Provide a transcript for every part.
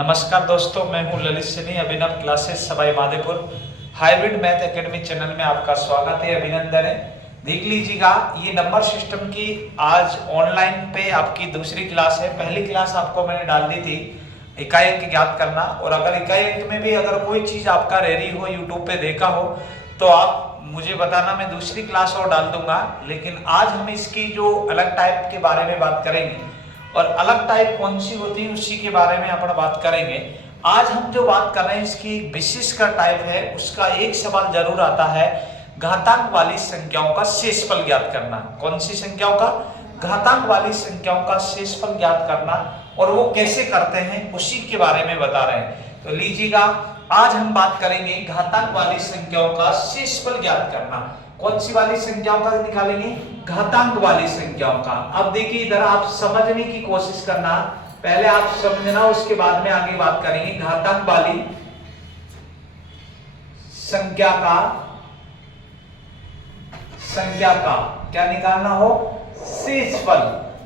नमस्कार दोस्तों, मैं हूं Lalit Singh. Abhinav classes Sawai Madhopur hybrid math academy channel में आपका स्वागत है, अभिनंदन है। देख लीजिएगा, ये नंबर सिस्टम की आज ऑनलाइन पे आपकी दूसरी क्लास है। पहली क्लास आपको मैंने डाल दी थी इकाई अंक ज्ञात करना, और अगर इकाई अंक में भी अगर कोई चीज आपका रेडी हो, यूट्यूब पे देखा हो तो आप मुझे बताना, मैं दूसरी क्लास और डाल दूंगा। लेकिन आज हम इसकी जो अलग टाइप के बारे में बात करेंगे, और अलग टाइप कौन सी होती है उसी के बारे में अपन बात करेंगे। आज हम जो बात कर रहे हैं इसकी विशिष्ट का टाइप है, उसका एक सवाल जरूर आता है, घातांक वाली संख्याओं का शेषफल ज्ञात करना। कौन सी संख्याओं का? घातांक वाली संख्याओं का शेषफल ज्ञात करना, और वो कैसे करते हैं उसी के बारे में बता रहे हैं। तो लीजिएगा, आज हम बात करेंगे घातांक वाली संख्याओं का शेषफल ज्ञात करना। कौन सी वाली संख्याओं का निकालेंगे? घातांक वाली संख्याओं का। अब देखिए, इधर आप समझने की कोशिश करना, पहले आप समझना, उसके बाद में आगे बात करेंगे। घातांक वाली संख्या का क्या निकालना हो? शेषफल।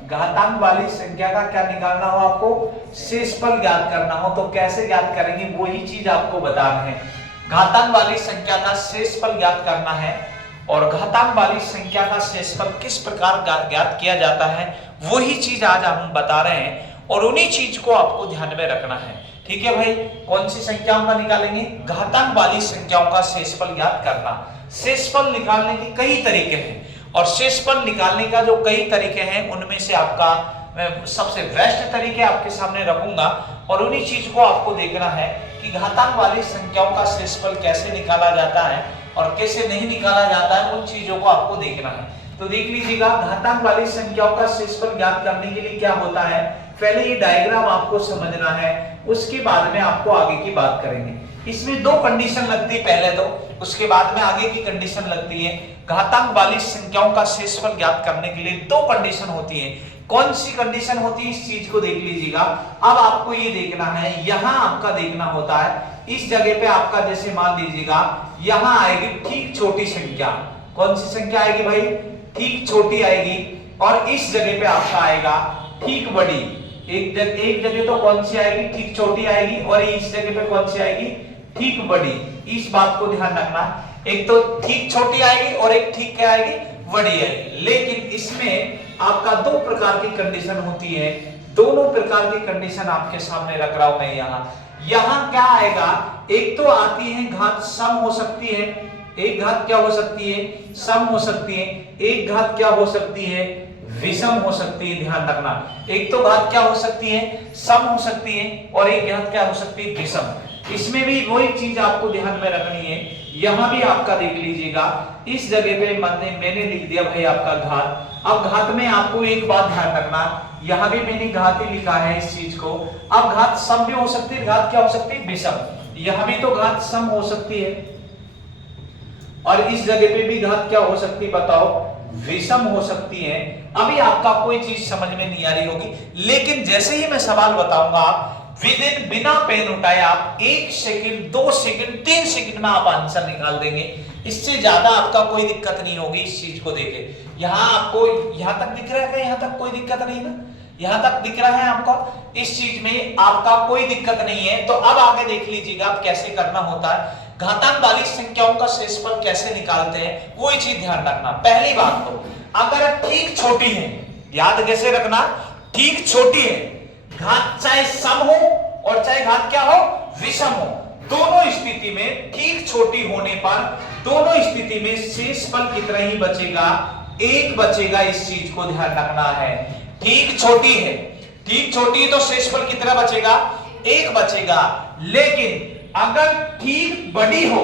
घातांक वाली संख्या का क्या निकालना हो आपको? शेषफल ज्ञात करना हो। तो कैसे ज्ञात करेंगे वही चीज आपको बता रहे हैं। घातांक वाली संख्या का शेषफल ज्ञात करना है, और घातांक वाली संख्या का शेषफल किस प्रकार ज्ञात किया जाता है वही चीज आज हम बता रहे हैं, और उन्हीं चीज को आपको ध्यान में रखना है। ठीक है भाई, कौन सी संख्याओं का निकालेंगे? घातांक वाली संख्याओं का शेषफल ज्ञात करना। शेषफल निकालने के कई तरीके हैं, और शेषफल निकालने का जो कई तरीके हैं उनमें से आपका मैं सबसे बेस्ट तरीके आपके सामने रखूंगा, और उन्हीं चीज को आपको देखना है कि घातांक वाली संख्याओं का शेषफल कैसे निकाला जाता है और कैसे नहीं निकाला जाता है, उन चीजों को आपको देखना है। तो देख लीजिएगा, घातांक वाली संख्याओं का शेषफल ज्ञात करने के लिए क्या होता है, पहले ये डायग्राम आपको समझना है, उसके बाद में आपको आगे की बात करेंगे। इसमें दो कंडीशन लगती है, पहले तो, उसके बाद में आगे की कंडीशन लगती है। घातांक वाली संख्याओं का शेषफल ज्ञात करने के लिए दो कंडीशन होती है। कौन सी कंडीशन होती है, इस चीज को देख लीजिएगा। अब आपको ये देखना है, यहां आपका देखना होता है, इस जगह पे आपका जैसे मान लीजिएगा यहां आएगी ठीक छोटी संख्या। कौन सी संख्या आएगी भाई? ठीक छोटी आएगी। और इस जगह पे आपका आएगा ठीक बड़ी। एक जगह तो कौन सी आएगी? ठीक छोटी आएगी, और इस जगह पे कौन सी आएगी? ठीक बड़ी। इस बात को ध्यान रखना, एक तो ठीक छोटी आएगी और एक ठीक क्या आएगी? बड़ी आएगी। लेकिन इसमें आपका दो प्रकार की कंडीशन होती है, दोनों प्रकार की कंडीशन आपके सामने रख रहा हूं मैं। यहां क्या आएगा? एक तो आती है घात सम हो सकती है, एक घात क्या हो सकती है? सम हो सकती है। एक घात क्या हो सकती है? विषम हो सकती है। ध्यान रखना, एक तो घात क्या हो सकती है? सम हो सकती है, और एक घात क्या हो सकती है? विषम। इसमें भी वही चीज आपको ध्यान में रखनी है। यहां भी आपका देख लीजिएगा, इस जगह पे मैंने लिख दिया भाई आपका घात। अब घात में आपको एक बात ध्यान रखना, यहां भी मैंने घात ही लिखा है इस चीज को। अब घात सम भी हो सकती है, घात क्या हो सकती है? विषम। यहां भी तो घात सम हो सकती है, और इस जगह पे भी घात क्या हो सकती है बताओ? विषम हो सकती है। अभी आपका कोई चीज समझ में नहीं आ रही होगी, लेकिन जैसे ही मैं सवाल बताऊंगा, आप विदिन बिना पेन उठाए आप 1 सेकंड, 2 सेकंड, 3 सेकंड में आप आंसर निकाल देंगे। इससे ज्यादा आपका कोई दिक्कत नहीं होगी। इस चीज को देखे, यहां आपको यहां तक दिख रहा है क्या? यहां तक कोई दिक्कत नहीं ना? यहां तक दिख रहा है आपका? इस चीज में आपका कोई दिक्कत नहीं है। तो अब आगे देख लीजिएगा आप कैसे करना होता है। घातांक वाली संख्याओं का शेषफल कैसे निकालते हैं वही चीज ध्यान रखना। पहली बात तो, अगर ठीक छोटी है, याद कैसे रखना? ठीक छोटी है, घात चाहे सम हो और चाहे घात क्या हो? विषम हो, दोनों स्थिति में ठीक छोटी होने पर दोनों स्थिति में शेषफल कितना ही बचेगा? एक बचेगा। इस चीज को ध्यान रखना है। ठीक छोटी है, ठीक छोटी है तो शेषफल कितना बचेगा? एक बचेगा। लेकिन अगर ठीक बड़ी हो,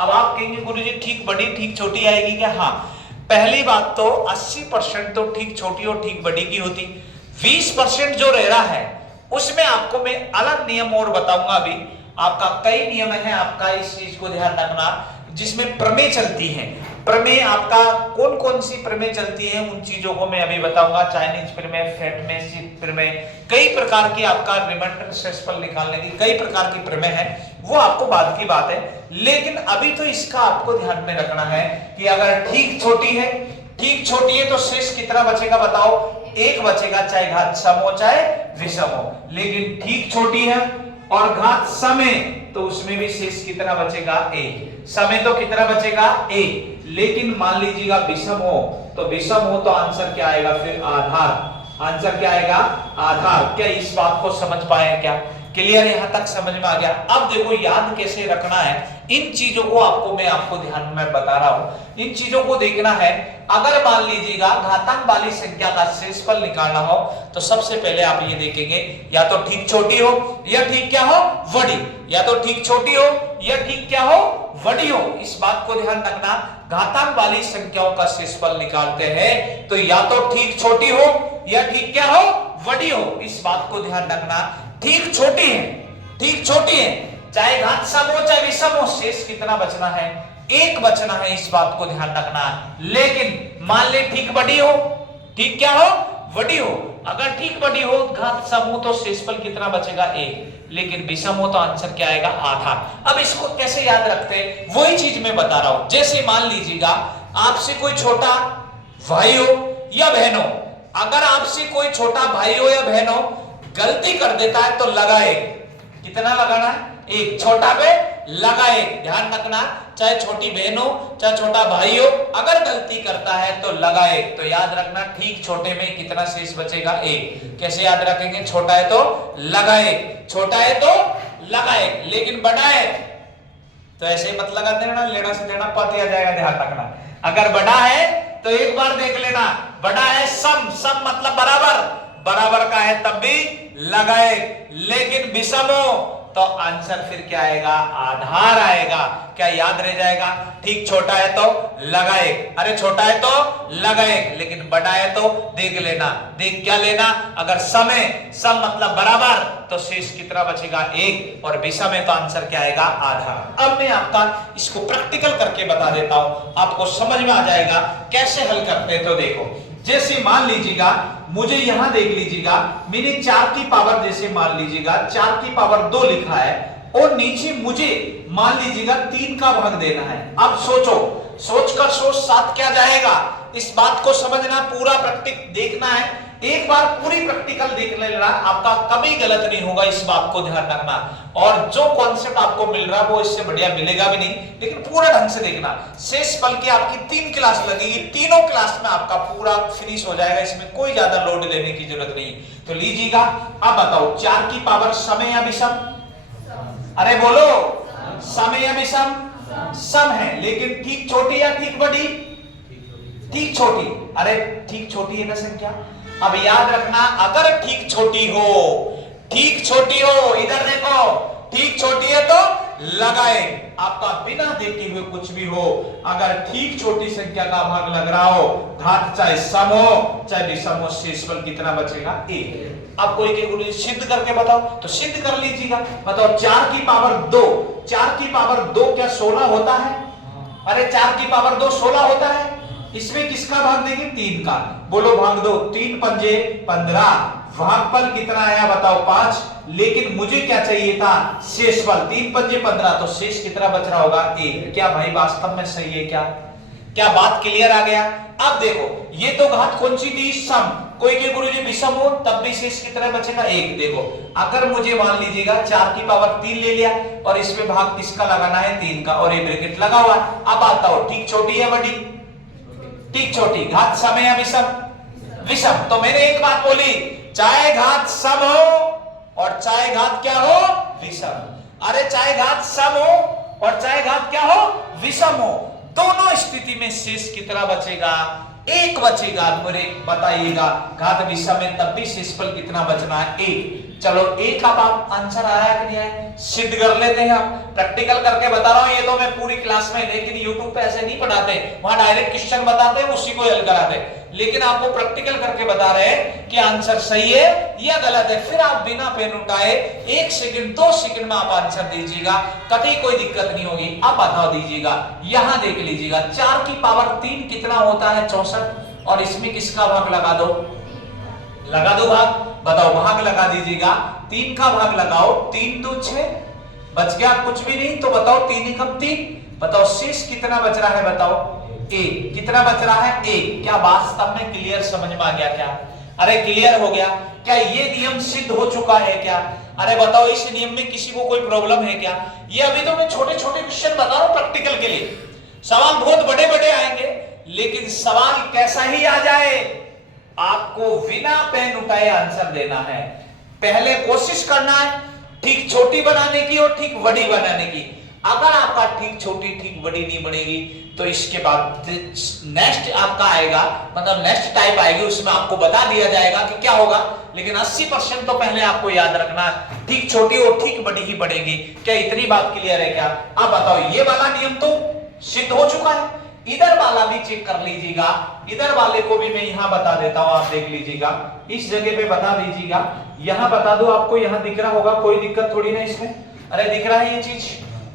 अब आप कहेंगे गुरुजी ठीक बड़ी ठीक छोटी आएगी क्या? हाँ, पहली बात तो 80% तो ठीक छोटी और ठीक बड़ी की होती। 20% जो रह रहा है उसमें आपको मैं अलग नियम और बताऊंगा। अभी आपका कई नियम है, आपका इस चीज को ध्यान रखना, जिसमें प्रमेय चलती है। प्रमेय आपका कौन कौन सी प्रमेय चलती है उन चीजों को मैं अभी बताऊंगा। चाइनीज प्रमेय, फेटमेसी प्रमेय, कई प्रकार की आपका रिमाइंडर शेषफल निकालने की कई प्रकार की प्रमेय है, वो आपको बाद की बात है। लेकिन अभी तो इसका आपको ध्यान में रखना है कि अगर ठीक छोटी है तो शेष कितना बचेगा बताओ? एक बचेगा, चाहे घात सम हो चाहे विषम हो। लेकिन ठीक छोटी है और घात समय, तो उसमें भी शेष कितना बचेगा? a। समय तो कितना बचेगा? a। लेकिन मान लीजिएगा विषम हो, तो विषम हो तो आंसर क्या आएगा फिर? आधार। आंसर क्या आएगा? आधार। क्या इस बात को समझ पाए क्या? क्लियर? यहां तक समझ में आ गया? अब देखो याद कैसे रखना है इन चीजों को, आपको ध्यान में बता रहा हूं, इन चीजों को देखना है। अगर मान लीजिएगा घातांक वाली संख्या का शेषफल निकालना हो तो सबसे पहले आप ये देखेंगे, या तो ठीक छोटी हो या ठीक क्या हो? बड़ी। या तो ठीक छोटी हो या ठीक क्या हो? बड़ी हो। इस बात को ध्यान रखना, घातांक वाली संख्याओं का शेषफल निकालते हैं तो या तो ठीक छोटी हो या ठीक क्या हो? बड़ी हो। इस बात को ध्यान रखना, ठीक छोटी है, ठीक छोटी है, चाहे घात सम हो चाहे विषम हो, शेष कितना बचना है? एक बचना है। इस बात को ध्यान रखना। लेकिन मान ले ठीक बड़ी हो, ठीक क्या हो? बड़ी हो। अगर ठीक बड़ी हो, घात सम हो तो शेषफल कितना बचेगा? एक। लेकिन विषम हो तो आंसर क्या आएगा? आधा। अब इसको कैसे याद रखते हैं वही चीज मैं बता रहा हूं। जैसे मान लीजिएगा आपसे कोई छोटा भाई हो या बहन हो, अगर आपसे कोई छोटा भाई हो या बहन हो गलती कर देता है तो लगाए, कितना लगाना है? एक। छोटा पे लगाए। ध्यान रखना, चाहे छोटी बहन हो चाहे छोटा भाई हो, अगर गलती करता है तो लगाए। तो याद रखना ठीक छोटे में कितना शेष बचेगा? एक। कैसे याद रखेंगे? छोटा है तो लगाए, छोटा है तो लगाए, लेकिन बड़ा है तो ऐसे मत लगा देना, लेना से देना पता आ जाएगा। ध्यान रखना, अगर बड़ा है तो एक बार देख लेना, बड़ा है सम, सम मतलब बराबर, बराबर का है तब भी लगाए। लेकिन विषम हो तो आंसर फिर क्या आएगा? आधार आएगा। क्या याद रह जाएगा? ठीक छोटा है तो लगाए, अरे छोटा है तो लगाए, लेकिन बड़ा है तो देख लेना। देख क्या लेना? अगर सम है, सम मतलब बराबर, तो शेष कितना बचेगा? एक। और विषम है तो आंसर क्या आएगा? आधार। अब मैं आपका इसको प्रैक्टिकल करके बता देता हूं, आपको समझ में आ जाएगा कैसे हल करते हैं। तो देखो, जैसे मान लीजिएगा मुझे यहां देख लीजिएगा, मैंने 4 की पावर, जैसे मान लीजिएगा 4 की पावर 2 लिखा है और नीचे मुझे मान लीजिएगा 3 का भाग देना है। अब सोचो, सोच कर सोच 7 क्या जाएगा? इस बात को समझना, पूरा प्रैक्टिक देखना है। एक बार पूरी प्रैक्टिकल देख लेना, आपका कभी गलत नहीं होगा। इस बात को ध्यान रखना। और जो कॉन्सेप्ट आपको मिल रहा है वो इससे बढ़िया मिलेगा भी नहीं, लेकिन पूरा ढंग से देखना। शेषफल की आपकी 3 क्लास लगेगी, तीनों क्लास में आपका पूरा फिनिश हो जाएगा, इसमें कोई ज्यादा लोड लेने की जरूरत नहीं। तो लीजिएगा, अब बताओ 4 की पावर सम या विषम? अरे बोलो, सम या विषम? सम है, लेकिन ठीक छोटी या ठीक बड़ी? ठीक छोटी। अरे ठीक छोटी है ना संख्या। अब याद रखना, अगर ठीक छोटी हो, ठीक छोटी हो, इधर देखो, ठीक छोटी है तो लगाए, आपका बिना देखे हुए कुछ भी हो। अगर ठीक छोटी संख्या का भाग लग रहा हो, घात चाहे सम हो चाहे विषम हो, शेषफल कितना बचेगा? एक। अब कोई के गुरु सिद्ध करके बताओ, तो सिद्ध कर लीजिएगा। बताओ 4 की पावर 2, 4 की पावर 2 क्या 16 होता है? अरे 4 की पावर 2 16 होता है। इसमें किसका भाग देंगे? 3 का। बोलो भाग दो, 3 पंजे 15, भागफल कितना आया बताओ? 5। लेकिन मुझे क्या चाहिए था? शेषफल। 3 पंजे 15, तो शेष कितना बच रहा होगा? 1। क्या भाई वास्तव में सही है? क्या क्या बात क्लियर आ गया? अब देखो, ये तो घात कौन सी थी? सम। कोई के गुरुजी विषम हो तब भी शेष कितना बचेगा? 1। देखो, अगर मुझे मान लीजिएगा 4 की पावर 3 ले लिया और इसमें भाग किसका लगाना है? 3 का, और ये ब्रैकेट लगा हुआ। अब आता हो, ठीक छोटी है बड़ी? ठीक छोटी। घात सम या विषम? विषम। तो मैंने एक बात बोली, चाहे घात सम हो और चाहे घात क्या हो? विषम। अरे चाहे घात सम हो और चाहे घात क्या हो? विषम हो, दोनों स्थिति में शेष कितना बचेगा? 1 बचेगा। मेरे बताइएगा, घात विषम में तब भी शेषफल कितना बचना है? 1। चलो 1 का आंसर आया कि नहीं आया? सिद्ध कर लेते हैं। हम प्रैक्टिकल करके बता रहा हूं, ये तो मैं पूरी क्लास में, लेकिन यूट्यूब पे ऐसे नहीं पढ़ाते, वहां डायरेक्ट क्वेश्चन बताते हैं, उसी को हल कराते। लेकिन आपको प्रैक्टिकल करके बता रहे हैं कि आंसर सही है या गलत है। फिर आप बिना पेन उठाए 1 सेकंड 2 सेकंड में आप आंसर दीजिएगा, कभी कोई दिक्कत नहीं होगी। आप बता दीजिएगा, यहां देख लीजिएगा 4 की पावर 3 कितना होता है? 64। और इसमें किसका भाग लगा दो? लगा दो भाग। बताओ, भाग लगा दीजिएगा, 3 का भाग लगाओ, 3 2 6, बच गया कुछ भी नहीं। तो बताओ 3 एकम 3, बताओ शेष कितना बच रहा है? बताओ 1। कितना बच रहा है? 1। क्या वास्तव में क्लियर समझ में आ गया? क्या अरे क्लियर हो गया? क्या ये नियम सिद्ध हो चुका है? क्या अरे बताओ इस नियम में किसी को कोई प्रॉब्लम है क्या? ये अभी तो मैं छोटे छोटे क्वेश्चन बता रहा हूं प्रैक्टिकल के लिए। सवाल बहुत बड़े बड़े आएंगे, लेकिन सवाल कैसा ही आ जाए आपको बिना पेन उठाए आंसर देना है। पहले कोशिश करना है ठीक छोटी बनाने की और ठीक बड़ी बनाने की। अगर आपका ठीक छोटी ठीक बड़ी नहीं बनेगी तो इसके बाद नेक्स्ट आपका आएगा, मतलब नेक्स्ट टाइप आएगी, उसमें आपको बता दिया जाएगा कि क्या होगा। लेकिन 80% तो पहले आपको याद रखना, ठीक छोटी और ठीक बड़ी ही बढ़ेगी। क्या इतनी बात क्लियर है क्या? अब बताओ, ये वाला नियम तो सिद्ध हो चुका है, इधर वाला भी चेक कर लीजिएगा। इधर वाले को भी मैं यहां बता देता हूं, आप देख लीजिएगा, इस जगह पे बता दीजिएगा। यहां बता दो, आपको यहां दिख रहा होगा, कोई दिक्कत थोड़ी ना इसमें। अरे दिख रहा है ये चीज,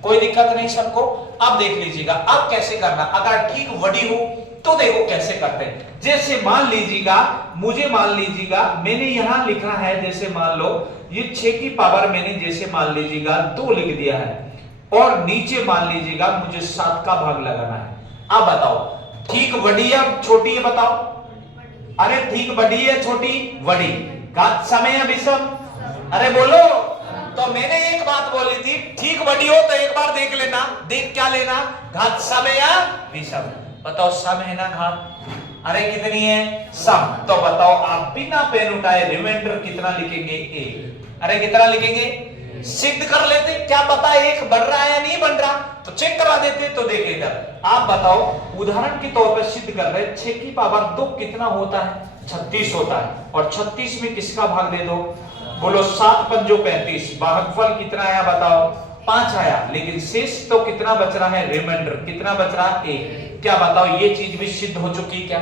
कोई दिक्कत नहीं सबको। अब देख लीजिएगा अब कैसे करना। अगर ठीक बड़ी हो तो देखो कैसे करते हैं। जैसे मान लीजिएगा, मुझे मान लीजिएगा मैंने यहां लिखा है, जैसे मान लो ये 6 की पावर मैंने जैसे मान लीजिएगा 2 लिख दिया है, और नीचे मान लीजिएगा मुझे 7 का भाग लगाना है। अब बताओ ठीक बड़ी या छोटी है? बताओ। अरे ठीक बड़ी है छोटी बड़ी? घात समय या विषम? अरे बोलो। तो मैंने एक बात बोली थी, ठीक बड़ी हो तो एक बार देख लेना। देख क्या लेना? घात सम या विषम। बताओ सम है ना घात? अरे कितनी है? सम। तो बताओ आप बिना पेन उठाए रिमाइंडर कितना लिखेंगे? एक। अरे कितना लिखेंगे? सिद्ध कर लेते, क्या पता एक बढ़ रहा है या नहीं बन रहा, तो चेक करा देते। तो देखिए इधर आप बताओ, उदाहरण के तौर पर सिद्ध कर रहे, 6 की पावर 2 कितना होता है? 36 होता है। और 36 में किसका भाग दे दो? बोलो 7 पंजो 35। भागफल कितना आया बताओ? 5 आया। लेकिन शेष तो कितना बच रहा है? रिमाइंडर कितना बच रहा है? 1। क्या बताओ ये चीज भी सिद्ध हो चुकी क्या?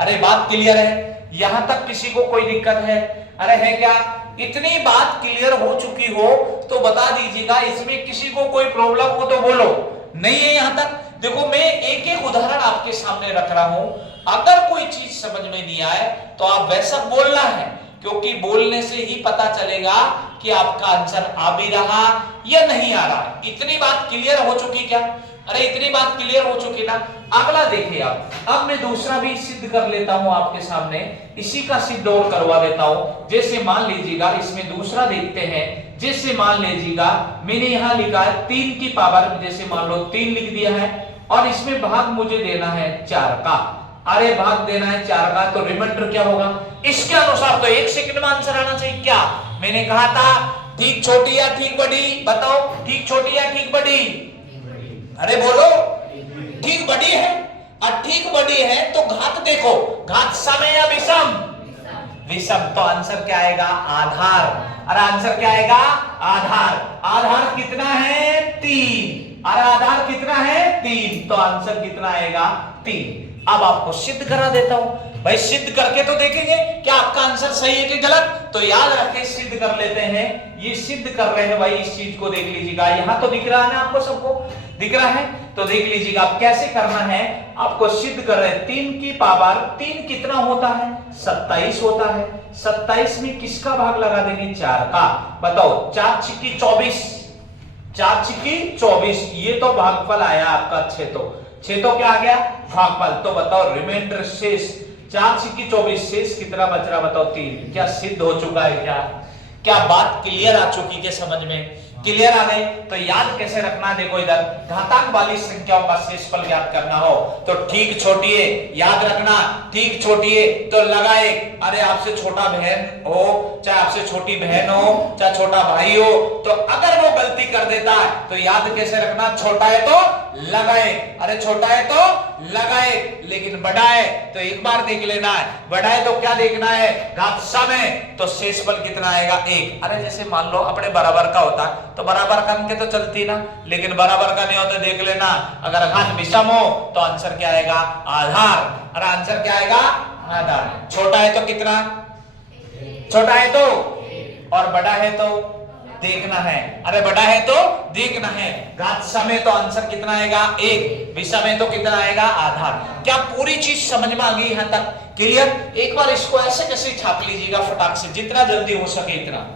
अरे बात क्लियर है? यहां तक किसी को कोई दिक्कत है? अरे है क्या? इतनी बात क्लियर हो चुकी हो तो बता दीजिएगा, इसमें किसी को कोई प्रॉब्लम हो तो बोलो। नहीं है यहां तक? देखो मैं एक एक उदाहरण आपके सामने रख रहा हूं, अगर कोई चीज समझ में नहीं आए तो आप वैसा बोलना है, क्योंकि बोलने से ही पता चलेगा कि आपका आंसर आ भी रहा या नहीं आ रहा। इतनी बात क्लियर हो चुकी क्या? अरे इतनी बात क्लियर हो चुकी ना। अगला देखिए आप, अब मैं दूसरा भी सिद्ध कर लेता हूं आपके सामने, इसी का सिद्ध और करवा देता हूं। जैसे मान लीजिएगा, इसमें दूसरा देखते हैं। जैसे मान लीजिएगा मैंने यहां लिखा है 3 की पावर, जैसे मान लो 3 लिख दिया है, और इसमें भाग मुझे देना है 4 का। अरे भाग देना है 4 का, तो रिमाइंडर क्या होगा? इसके अनुसार तो 1 सेकंड में आंसर आना चाहिए। क्या मैंने कहा था? ठीक छोटी या ठीक बड़ी? बताओ ठीक छोटी या ठीक बड़ी? अरे बोलो। ठीक बड़ी है। और ठीक बड़ी है तो घात देखो, घात सम या विषम? विषम। तो आंसर क्या आएगा? आधार। अरे आंसर क्या आएगा? आधार। आधार कितना है? 3। अरे आधार कितना है? 3। तो आंसर कितना आएगा? 3। अब आपको सिद्ध करा देता हूं भाई, सिद्ध करके तो देखेंगे क्या आपका आंसर सही है कि गलत। तो याद रखें, सिद्ध कर लेते हैं। ये सिद्ध कर रहे हैं भाई, इस चीज को देख लीजिएगा। यहां तो दिख रहा है ना आपको, सबको दिख रहा है? तो देख लीजिएगा आप कैसे करना है। आपको सिद्ध कर रहे हैं 3 की पावर 3 कितना होता है? 27 होता है। 27 में किसका भाग लगा देंगे? 4 का। बताओ 4 छिक्की 24, 4 छिक्की 24। ये तो भागफल आया आपका 6, तो 6 तो क्या आ गया? भागफल। तो बताओ रिमाइंडर शेष 4 छिक्की 24, शेष कितना बच रहा? बताओ 3। क्या सिद्ध हो चुका है क्या? क्या बात क्लियर आ चुकी के समझ में? क्लियर आ गई? तो याद कैसे रखना, देखो इधर घातांक वाली संख्याओं का शेषफल ज्ञात करना हो तो ठीक छोटी है, याद रखना ठीक छोटी है तो लगाए। अरे आपसे छोटा बहन हो, चाहे आपसे छोटी बहन हो, चाहे छोटा भाई हो, तो अगर वो गलती कर देता है तो याद कैसे रखना, छोटा है तो लगाए। अरे छोटा है तो लगाए, लेकिन बड़ा है तो एक बार देख लेना है। बड़ा है तो क्या देखना है? घात सम है तो शेषफल कितना आएगा? 1। अरे जैसे मान लो अपने बराबर का होता तो बराबर करके तो चलती ना, लेकिन बराबर का नहीं होता, देख लेना। अगर घात विषम हो तो आंसर क्या आएगा? आधार। अरे आंसर क्या आएगा? आधार। छोटा है तो कितना? छोटा है तो, और बड़ा है तो देखना है। अरे बड़ा है तो देखना है। घात सम है तो आंसर कितना आएगा? 1। विषम है तो कितना आएगा? आधार। क्या पूरी चीज समझ में आ गई यहां तक? क्लियर? एक बार इसको ऐसे कैसे छाप लीजिएगा फटाक से, जितना जल्दी हो सके इतना।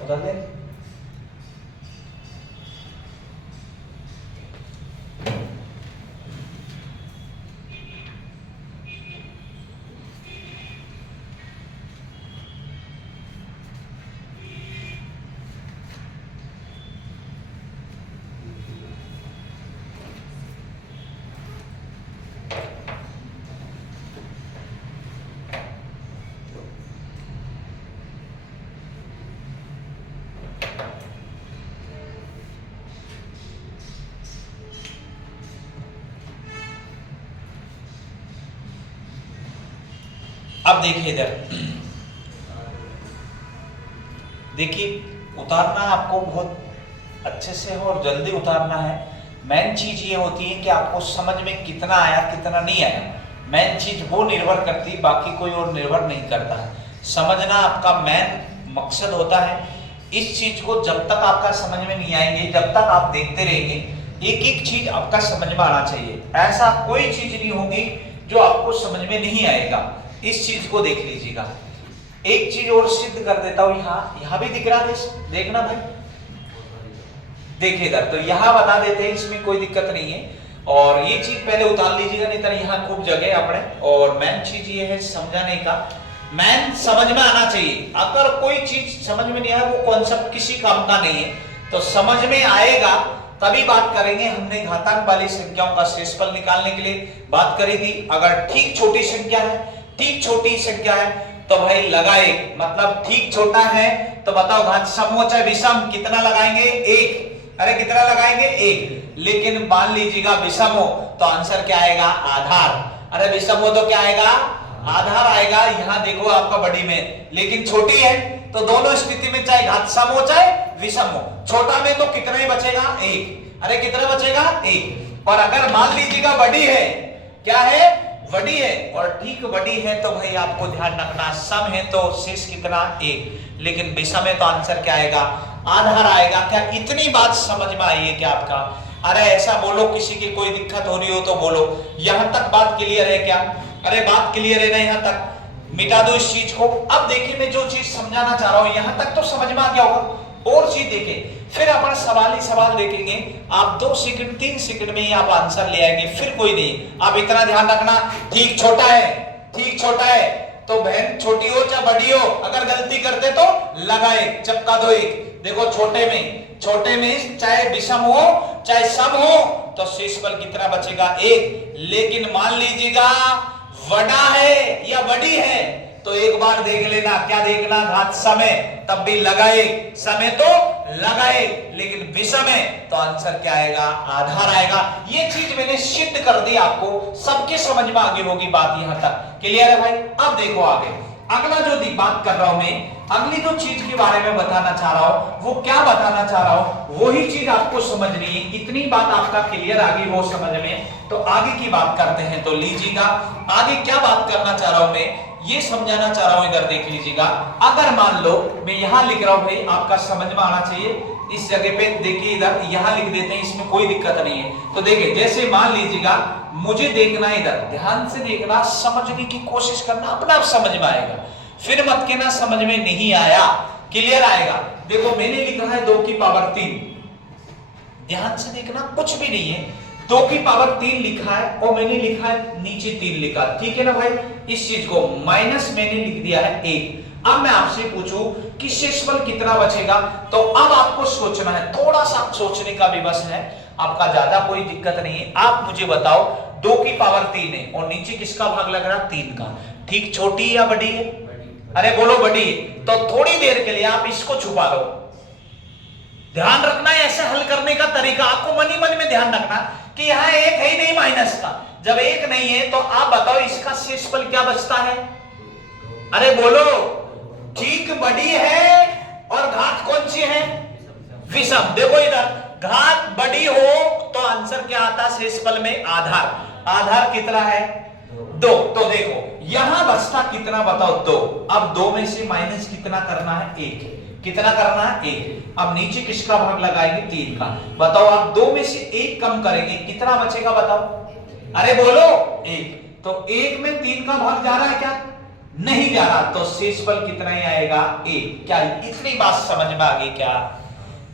बता दे। अब देखिए इधर, देखिए उतारना आपको बहुत अच्छे से और जल्दी उतारना है। मेन चीज ये होती है कि आपको समझ में कितना आया कितना नहीं आया, मेन चीज वो निर्भर करती है, बाकी कोई और निर्भर नहीं करता है। समझना आपका मेन मकसद होता है। इस चीज को जब तक आपका समझ में नहीं आएंगे, जब तक आप देखते रहेंगे, एक एक चीज आपका समझ में आना चाहिए। ऐसा कोई चीज नहीं होगी जो आपको समझ में नहीं आएगा। इस चीज को देख लीजिएगा। एक चीज और सिद्ध कर देता हूं, यहां भी दिख रहा है, देखना भाई, देखिए इधर, तो यहां बता देते हैं, इसमें कोई दिक्कत नहीं है। और ये चीज पहले उतार लीजिएगा, नहीं तो यहाँ खूब जगह अपने। और मेन चीज ये है समझाने का, मेन समझ में आना चाहिए। अगर कोई चीज समझ में नहीं आया, वो कॉन्सेप्ट किसी काम का नहीं है। तो समझ में आएगा तभी बात करेंगे। हमने घातांक वाली संख्याओं का शेषफल निकालने के लिए बात करी थी। अगर ठीक छोटी संख्या है, ठीक छोटी संख्या है तो भाई लगाए, मतलब ठीक छोटा है तो बताओ घात सम हो चाहे विषम, कितना लगाएंगे? एक। अरे कितना लगाएंगे? एक। लेकिन मान लीजिएगा विषम हो तो आंसर क्या आएगा? आधार। अरे विषम हो तो क्या आएगा? आधार आएगा। यहां देखो आपका बड़ी में, लेकिन छोटी है तो दोनों स्थिति में चाहे घात सम हो चाहे विषम हो, छोटा में तो कितना ही बचेगा? एक। अरे कितना बचेगा? एक। और अगर मान लीजिएगा बड़ी है, क्या है? बड़ी है, और ठीक बड़ी है तो भाई आपको ध्यान रखना, सम है तो शेष कितना? एक। लेकिन विषम है तो आंसर क्या आएगा? आधार आएगा। क्या इतनी बात समझ में आई है क्या आपका? अरे ऐसा बोलो, किसी की कोई दिक्कत हो रही हो तो बोलो। यहां तक बात क्लियर है क्या? अरे बात क्लियर है ना? यहां तक मिटा दो इस चीज को। अब देखिए मैं जो चीज समझाना चाह रहा हूं, यहां तक तो समझ में आ गया होगा। और चीज देखें, फिर अपन सवाल ही सवाल देखेंगे। आप 2 सेकंड 3 सेकंड में ही आप आंसर ले आएंगे, फिर कोई नहीं। आप इतना ध्यान रखना, ठीक छोटा है, ठीक छोटा है तो बहन छोटी हो चाहे बड़ी हो, अगर गलती करते तो लगाए, चपका दो एक। देखो छोटे में चाहे विषम हो चाहे सम हो तो शेषफल कितना बचेगा? एक। लेकिन मान लीजिएगा बड़ा है या बड़ी है तो एक बार देख लेना। क्या देखना? घात समय, तब भी लगाए, समय तो लगाए, लेकिन विषम है तो आंसर क्या आएगा? आधार आएगा। ये चीज मैंने सिद्ध कर दी आपको, सबके समझ में आगे होगी बात। यहां तक क्लियर है भाई? अब देखो आगे, अगला जो बात कर रहा हूं मैं, अगली जो चीज के बारे में बताना चाह रहा हूं, वो क्या बताना चाह रहा हूं, वही चीज आपको समझनी है। इतनी बात आपका क्लियर आ गई वो समझ में, तो आगे की बात करते हैं। तो लीजिएगा आगे क्या बात करना चाह रहा हूं मैं, ये समझाना चाह रहा हूं। इधर देख लीजिएगा, अगर मान लो मैं यहां लिख रहा हूं, भाई आपका समझ में आना चाहिए। इस जगह पे देखिए, इधर यहां लिख देते हैं, इसमें कोई दिक्कत नहीं है। तो देखिए जैसे मान लीजिएगा, मुझे देखना, इधर ध्यान से देखना, समझने की कोशिश करना, अपना आप समझ में आएगा। फिर मत कहना समझ में नहीं आया, क्लियर आएगा। देखो मैंने लिखा है 2 की पावर 3, ध्यान से देखना, कुछ भी नहीं है। 2 की पावर 3 लिखा है और मैंने लिखा है नीचे 3 लिखा, ठीक है ना भाई? इस चीज को माइनस मैंने लिख दिया है 1। अब मैं आपसे पूछूं कि शेषफल कितना बचेगा, तो अब आपको सोचना है, थोड़ा सा सोचने का विवश है आपका, ज्यादा कोई दिक्कत नहीं है। आप मुझे बताओ 2 की पावर 3 है और नीचे किसका भाग लग रहा? 3 का। ठीक छोटी या बड़ी है? अरे बोलो बड़ी है। तो थोड़ी देर के लिए आप इसको छुपा लो। ध्यान रखना है ऐसे हल करने का तरीका, आपको मन ही मन में ध्यान रखना कि यहाँ 1 है ही नहीं माइनस का। जब 1 नहीं है तो आप बताओ इसका शेषफल क्या बचता है? अरे बोलो, ठीक बड़ी है और घात कौन सी है? विषम। देखो इधर घात बड़ी हो तो आंसर क्या आता? शेषफल में आधार। आधार कितना है? 2। तो देखो यहां बचता कितना बताओ? 2। अब 2 में से माइनस कितना करना है? 1। कितना करना है? 1। अब नीचे किसका भाग लगाएंगे? 3 का। बताओ आप 2 में से 1 कम करेंगे, कितना बचेगा बताओ? अरे बोलो 1। तो 1 में 3 का भाग जा रहा है क्या? नहीं जा रहा तो शेषफल कितना ही आएगा, एक। क्या इतनी बात समझ में आ गई? क्या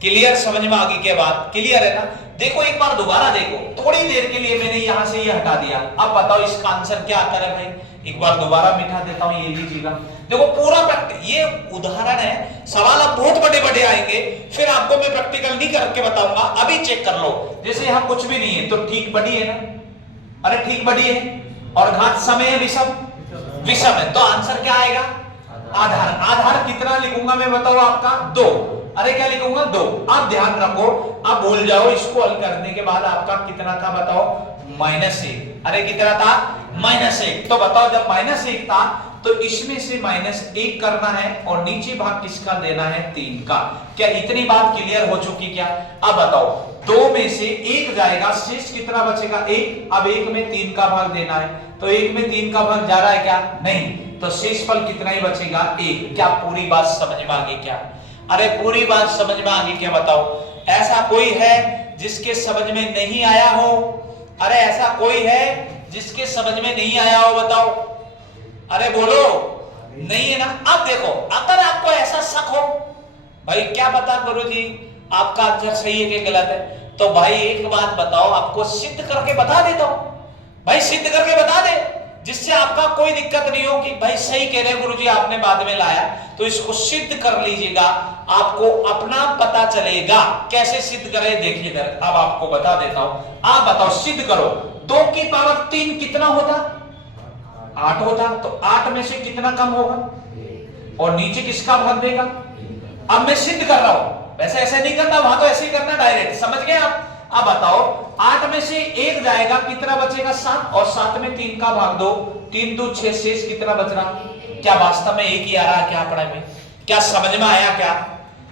क्लियर? समझ में आ गई क्या बात? क्लियर है ना? देखो एक बार दोबारा देखो, थोड़ी देर के लिए मैंने यहां से ये हटा दिया, अब बताओ इसका आंसर क्या आता है भाई? एक बार दोबारा मिटा देता हूं, ये लीजिएगा। देखो पूरा ये उदाहरण है, सवाल अब बहुत बड़े बड़े आएंगे, फिर आपको मैं प्रैक्टिकल नहीं करके बताऊंगा, अभी चेक कर लो। जैसे यहां कुछ भी नहीं है तो ठीक बड़ी है ना, अरे ठीक बड़ी है, और घात समय है विषम, विषम है, तो आंसर क्या आएगा? आधार। आधार कितना लिखूंगा मैं बताओ आपका? 2। अरे क्या लिखूंगा? 2। अब ध्यान रखो, अब भूल जाओ, इसको हल करने के बाद आपका कितना था बताओ? -1। अरे कितना था? -1। तो बताओ जब -1 था तो इसमें से -1 करना है और नीचे भाग किसका देना है? 3 का। क्या इतनी बात क्लियर हो चुकी क्या? अब बताओ 2 में से 1 जाएगा, शेष कितना बचेगा? 1। अब 1 में 3 का भाग देना है, तो 1 में 3 का भाग जा रहा है क्या? नहीं, तो शेषफल कितना ही बचेगा? 1। क्या पूरी बात समझ में आ गई क्या? अरे पूरी बात समझ में आ गई क्या? बताओ ऐसा कोई है जिसके समझ में नहीं आया हो? अरे ऐसा कोई है जिसके समझ में नहीं आया हो? बताओ, अरे बोलो, नहीं है ना? अब देखो, अगर आपको ऐसा शक हो भाई क्या पता गुरुजी आपका आंसर सही है कि गलत है, तो भाई एक बात बताओ, आपको सिद्ध करके बता देता हूं भाई, सिद्ध करके बता दे, जिससे आपका कोई दिक्कत नहीं हो कि भाई सही कह रहे गुरुजी आपने बाद में लाया, तो इसको सिद्ध कर लीजिएगा, आपको अपना पता चलेगा। कैसे सिद्ध करें देखिए, अब आपको बता देता हूं। आप बताओ, सिद्ध करो, 2 की पावर 3 कितना होता? 8 होता, तो 8 में से कितना कम होगा और नीचे किसका भाग देगा? अब मैं सिद्ध कर रहा हूं, वैसे ऐसे नहीं करना, वहां तो ऐसे ही करना डायरेक्ट, समझ गए आप? अब बताओ 8 में से 1 जाएगा, कितना बचेगा? 7, और 7 में 3 का भाग दो, 3 2 6, शेष कितना बच रहा? क्या वास्तव में एक ही आ रहा है क्या पढ़ाई में? क्या समझ में आया क्या?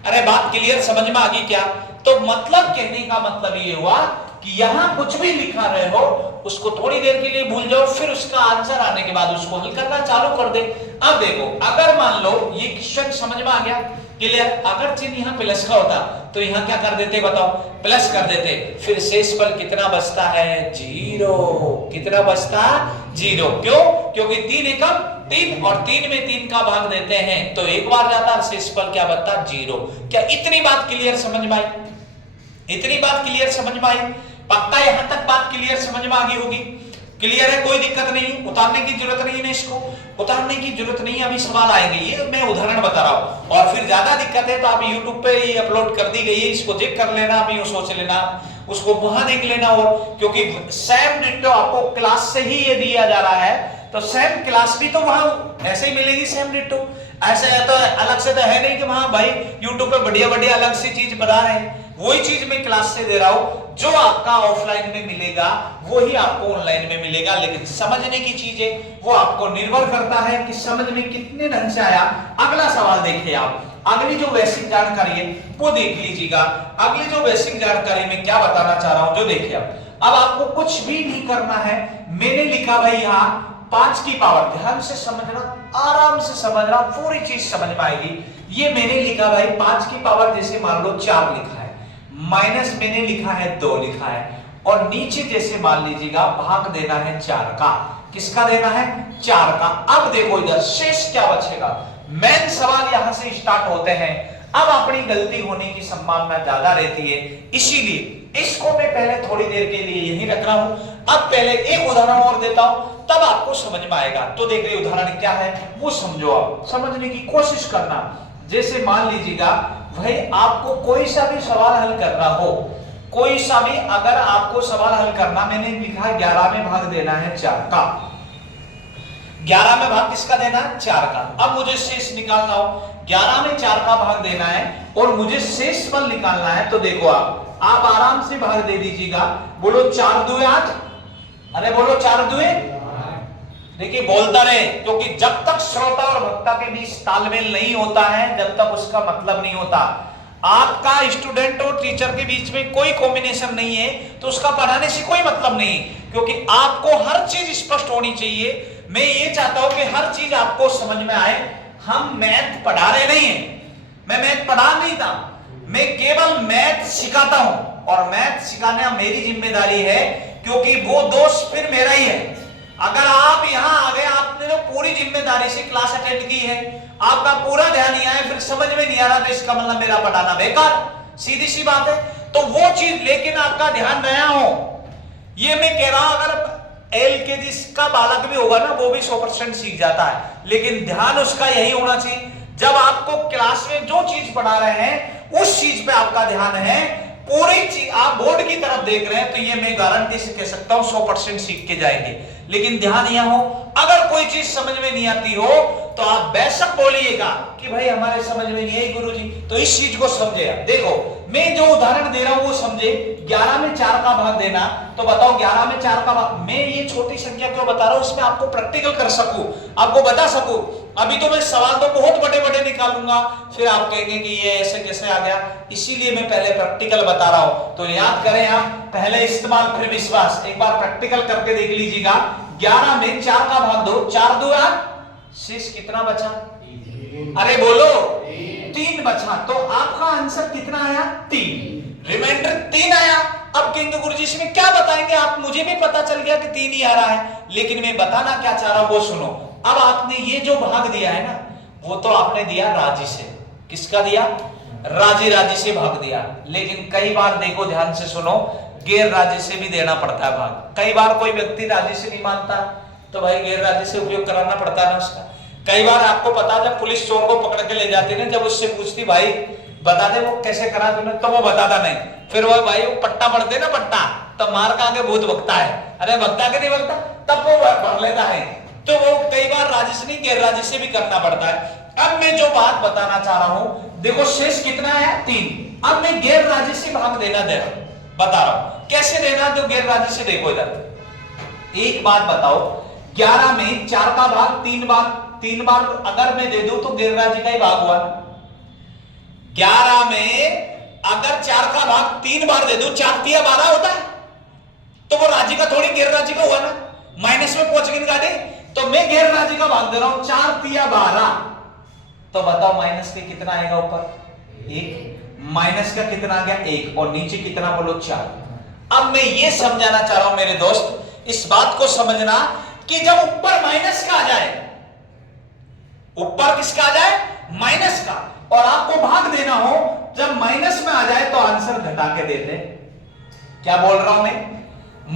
अरे बात क्लियर समझ में आ गई क्या? तो मतलब कहने का मतलब ये हुआ कि यहां कुछ भी लिखा रहे हो उसको थोड़ी देर के लिए भूल जाओ, फिर उसका आंसर आने के बाद उसको हल करना चालू कर दे। अब देखो, अगर मान लो ये क्वेश्चन समझ में आ गया, क्लियर? अगर चिन्ह यहाँ प्लस का होता तो यहाँ क्या कर देते बताओ? प्लस कर देते, फिर शेषफल कितना बचता है? 0। कितना बचता? 0। क्यों? क्योंकि 3 एकम 3 और 3 में 3 का भाग देते हैं तो एक बार जाता, शेषफल क्या बचता? 0। क्या इतनी बात क्लियर समझ में आई? इतनी बात क्लियर समझ में आई? पक्का यहां तक बात क्लियर समझ में आ गई होगी? क्लियर है, कोई दिक्कत नहीं, उतारने की जरूरत नहीं है, इसको उतारने की जरूरत नहीं है, अभी सवाल आएंगे, ये मैं उदाहरण बता रहा हूं। और फिर ज्यादा दिक्कत है तो आप YouTube पे ये अपलोड कर दी गई है, इसको चेक कर लेना, अभी वो सोच लेना, उसको वहां देख लेना। और क्योंकि सेम डिट्टो आपको क्लास से ही ये दिया जा रहा है, तो सेम क्लास भी तो वहां ऐसे ही मिलेगी, सेम डिट्टो। ऐसे है तो अलग से तो है नहीं कि वहां भाई YouTube पे बढ़िया बढ़िया अलग सी चीज बता रहे हैं, वही चीज मैं क्लास से दे रहा हूं। जो आपका ऑफलाइन में मिलेगा वही आपको ऑनलाइन में मिलेगा, लेकिन समझने की चीजें वो आपको निर्भर करता है कि समझ में कितने ढंग से आया। अगला सवाल देखिए आप, अगली जो बेसिक जानकारी है वो देख लीजिएगा। अगली जो बेसिक जानकारी में क्या बताना चाह रहा हूं जो देखिए, अब आपको कुछ भी नहीं करना है, मैंने लिखा भाई यहाँ 5 की पावर, ध्यान से समझना, आराम से समझना, पूरी चीज समझ में आएगी। ये मैंने लिखा भाई 5 की पावर, जैसे मान लो 4 लिखा है, माइनस मैंने लिखा है 2 लिखा है, और नीचे जैसे मान लीजिएगा भाग देना है 4 का। किसका देना है? 4 का। अब देखो इधर शेष क्या बचेगा? मेन सवाल यहां से स्टार्ट होते हैं। अब अपनी गलती होने की संभावना ज्यादा रहती है, इसीलिए इसको मैं पहले थोड़ी देर के लिए यहीं रख रहा हूं। अब पहले एक उदाहरण और देता हूं, तब आपको समझ में आएगा। तो देखिए उदाहरण क्या है वो समझो, आप समझने की कोशिश करना। जैसे मान लीजिएगा भाई आपको कोई सा भी सवाल हल करना हो, कोई सा भी अगर आपको सवाल हल करना, मैंने लिखा 11 में भाग देना है 4 का। 11 में भाग किसका देना है? 4 का। अब मुझे शेष निकालना हो, 11 में 4 का भाग देना है और मुझे शेषफल निकालना है। तो देखो आप आराम से भाग दे दीजिएगा। बोलो 4 दूए 8, अरे बोलो 4 दूए। देखिए बोलता रहे, क्योंकि जब तक श्रोता और वक्ता के बीच तालमेल नहीं होता है, जब तक उसका मतलब नहीं होता। आपका स्टूडेंट और टीचर के बीच में कोई कॉम्बिनेशन नहीं है तो उसका पढ़ाने से कोई मतलब नहीं, क्योंकि आपको हर चीज स्पष्ट होनी चाहिए। मैं ये चाहता हूं कि हर चीज आपको समझ में आए। हम मैथ पढ़ा रहे नहीं है, मैं मैथ पढ़ा नहीं था, मैं केवल मैथ सिखाता हूं, और मैथ सिखाना मेरी जिम्मेदारी है, क्योंकि वो दोष फिर मेरा ही है। अगर आप यहां आ गए, आपने आपने जो पूरी जिम्मेदारी से क्लास अटेंड की है, आपका पूरा ध्यान नहीं आया, फिर समझ में नहीं आ रहा, तो इसका मतलब मेरा पढ़ाना बेकार, सीधी सी बात है। तो वो चीज लेकिन आपका ध्यान रहा हो, ये मैं कह रहा हूं, अगर LKG का बालक भी होगा ना, वो भी 100% सीख जाता है, लेकिन ध्यान उसका यही होना चाहिए, जब आपको क्लास में जो चीज पढ़ा रहे हैं उस चीज पे आपका ध्यान है, पूरी चीज आप बोर्ड की तरफ देख रहे हैं, तो ये मैं गारंटी से कह सकता हूं 100% सीख के जाएंगे। लेकिन ध्यान यह हो, अगर कोई चीज समझ में नहीं आती हो तो आप बेशक बोलिएगा कि भाई हमारे समझ में नहीं आई गुरुजी, तो इस चीज को समझे। देखो मैं जो उदाहरण दे रहा हूं वो समझे। 11 में 4 का भाग देना, तो बताओ 11 में 4 का भाग, मैं ये छोटी संख्या क्यों बता रहा हूं, इसमें आपको प्रैक्टिकल कर सकूं, आपको बता सकूं। अभी तो मैं सवाल तो बहुत बड़े बड़े निकालूंगा, फिर आप कहेंगे कि ये ऐसे कैसे आ गया, इसीलिए मैं पहले प्रैक्टिकल बता रहा हूं। तो याद करें आप, पहले इस्तेमाल फिर विश्वास, एक बार प्रैक्टिकल करके देख लीजिएगा। 11 में 4 का भाग दो, 4 2 8, शेष कितना बचा? अरे बोलो 3 बचा, तो आपका आंसर कितना आया? 3, रिमाइंडर 3 आया। अब कहेंगे गुरुजी इसमें क्या बताएंगे आप, मुझे भी पता चल गया कि 3 ही आ रहा है, लेकिन मैं बताना क्या चाह रहा हूं वो सुनो। अब आपने ये जो भाग दिया है ना, वो तो आपने दिया राजी से, किसका दिया? राजी से भाग दिया, लेकिन कई बार देखो ध्यान से सुनो, गैर राजी से भी देना पड़ता है भाग। कई बार कोई व्यक्ति राजी से नहीं मानता, तो भाई गैर राजी से उपयोग कराना पड़ता है ना उसका। कई बार आपको पता, जब पुलिस चोर को पकड़ के ले जाती है, जब उससे पूछती भाई बता दे वो कैसे करा तूने, तो वो बताता नहीं, फिर वो भाई वो पट्टा पड़ते ना, पट्टा, तब मार का आगे भूत बकता है, अरे बकता के नहीं बकता, तब वो भर लेता है। तो वो कई बार राजी से नहीं गैर राजी से भी करना पड़ता है। अब मैं जो बात बताना चाह रहा हूं, देखो शेष कितना है? 3। अब मैं गैर राजी से भाग देना बता रहा हूं, कैसे देना, जो गैर राजी से देखो इधर। एक बात बताओ, 11 में 4 का भाग 3 बार अगर मैं दे दूं तो गैर राजी का ही भाग हुआ। 11 में अगर 4 का भाग 3 बार दे दूं, 4 तिया 12 होता है, तो वो राजी का थोड़ी गैर राजी का हुआ ना, माइनस में पहुंच गई गाड़ी। तो मैं गैर राजी का भाग दे रहा हूं, 4 तिया 12, तो बताओ माइनस के कितना आएगा ऊपर? 1, माइनस का कितना आ गया? 1, और नीचे कितना बोलो? 4। अब मैं ये समझाना चाह रहा हूं मेरे दोस्त, इस बात को समझना कि जब ऊपर माइनस का आ जाए, ऊपर किसका आ जाए? माइनस का, और आपको भाग देना हो, जब माइनस में आ जाए तो आंसर घटा के देते। क्या बोल रहा हूं मैं?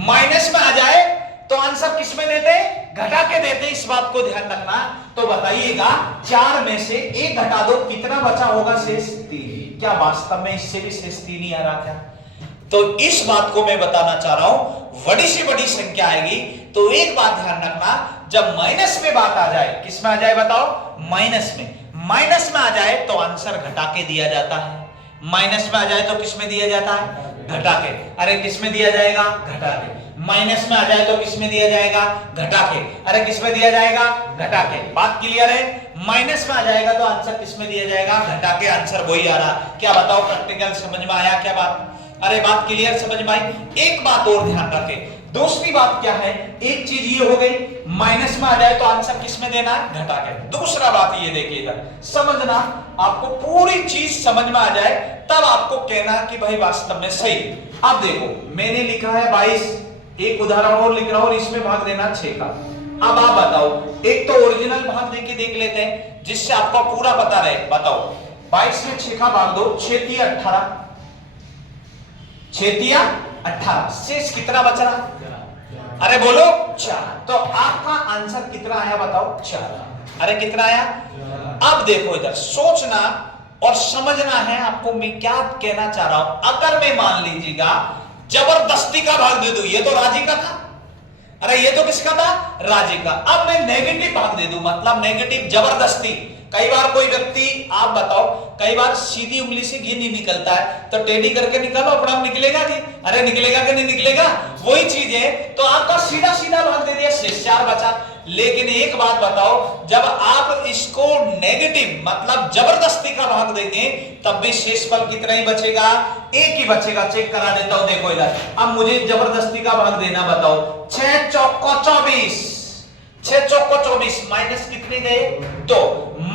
माइनस में आ जाए तो आंसर किस में देते? घटा के देते। इस बात को ध्यान रखना। तो बताइएगा 4 में से 1 घटा दो, कितना बचा होगा? शेष 3। क्या वास्तव में इससे भी शेष 3 ही आ रहा था? तो इस बात को मैं बताना चाह रहा हूं, बड़ी से बड़ी संख्या आएगी तो एक बात ध्यान रखना, जब माइनस में बात आ जाए, किस में आ जाए बताओ? माइनस में। माइनस में आ जाए तो आंसर घटा के दिया जाता है। माइनस में आ जाए तो किस में दिया जाता है? घटा के। अरे किस में दिया जाएगा? घटा के। माइनस में आ जाए तो किस में दिया जाएगा? घटा के। अरे किस में दिया जाएगा? घटा के। बात क्लियर है? माइनस में आ जाएगा तो आंसर किस में दिया जाएगा? घटा के। आंसर वही आ रहा। क्या बताओ, प्रैक्टिकल समझ में आया क्या बात? अरे बात क्लियर समझ में आई? एक बात और ध्यान रखें, दूसरी बात क्या है, एक चीज ये हो गई, माइनस में आ जाए तो आंसर किस में देना है? घटा के। दूसरा बात ये देखिए इधर समझना, आपको पूरी चीज समझ में आ जाए तब आपको कहना कि भाई वास्तव में सही। अब देखो मैंने लिखा है 22, एक उदाहरण और लिख रहा हूं, और इसमें भाग देना 6 का। अब आप बताओ, एक तो ओरिजिनल भाग देके देख लेते हैं जिससे आपको पूरा पता रहे। बताओ 22 में 6 का भाग दो, 6 तिया 18, 6 तिया 18, शेष कितना बच रहा? अरे बोलो 4। तो आपका आंसर कितना आया बताओ? 4। अरे कितना आया? अब देखो इधर सोचना और समझना है आपको मैं क्या कहना चाह रहा हूं। अगर मैं मान लीजिएगा जबरदस्ती का भाग दे दूं, ये तो राजी का था, अरे ये तो किसका था? राजी का। अब मैं नेगेटिव भाग दे दूं, मतलब नेगेटिव जबरदस्ती। कई बार कोई व्यक्ति, आप बताओ, कई बार सीधी उंगली से घी नहीं निकलता है तो टेढ़ी करके निकालो, अपना निकलेगा नहीं? अरे निकलेगा कि नहीं निकलेगा? वही चीज है। तो आपका सीधा सीधा भाग दे दिया, शेष 4 बचा। लेकिन एक बात बताओ, जब आप इसको नेगेटिव मतलब जबरदस्ती का भाग देंगे तब भी शेषफल कितना ही बचेगा? 1 ही बचेगा। चेक करा देता हूं, देखो इधर। अब मुझे जबरदस्ती का भाग देना बताओ। 6 चौको 24, 6 चौको 24, माइनस कितने गए? 2,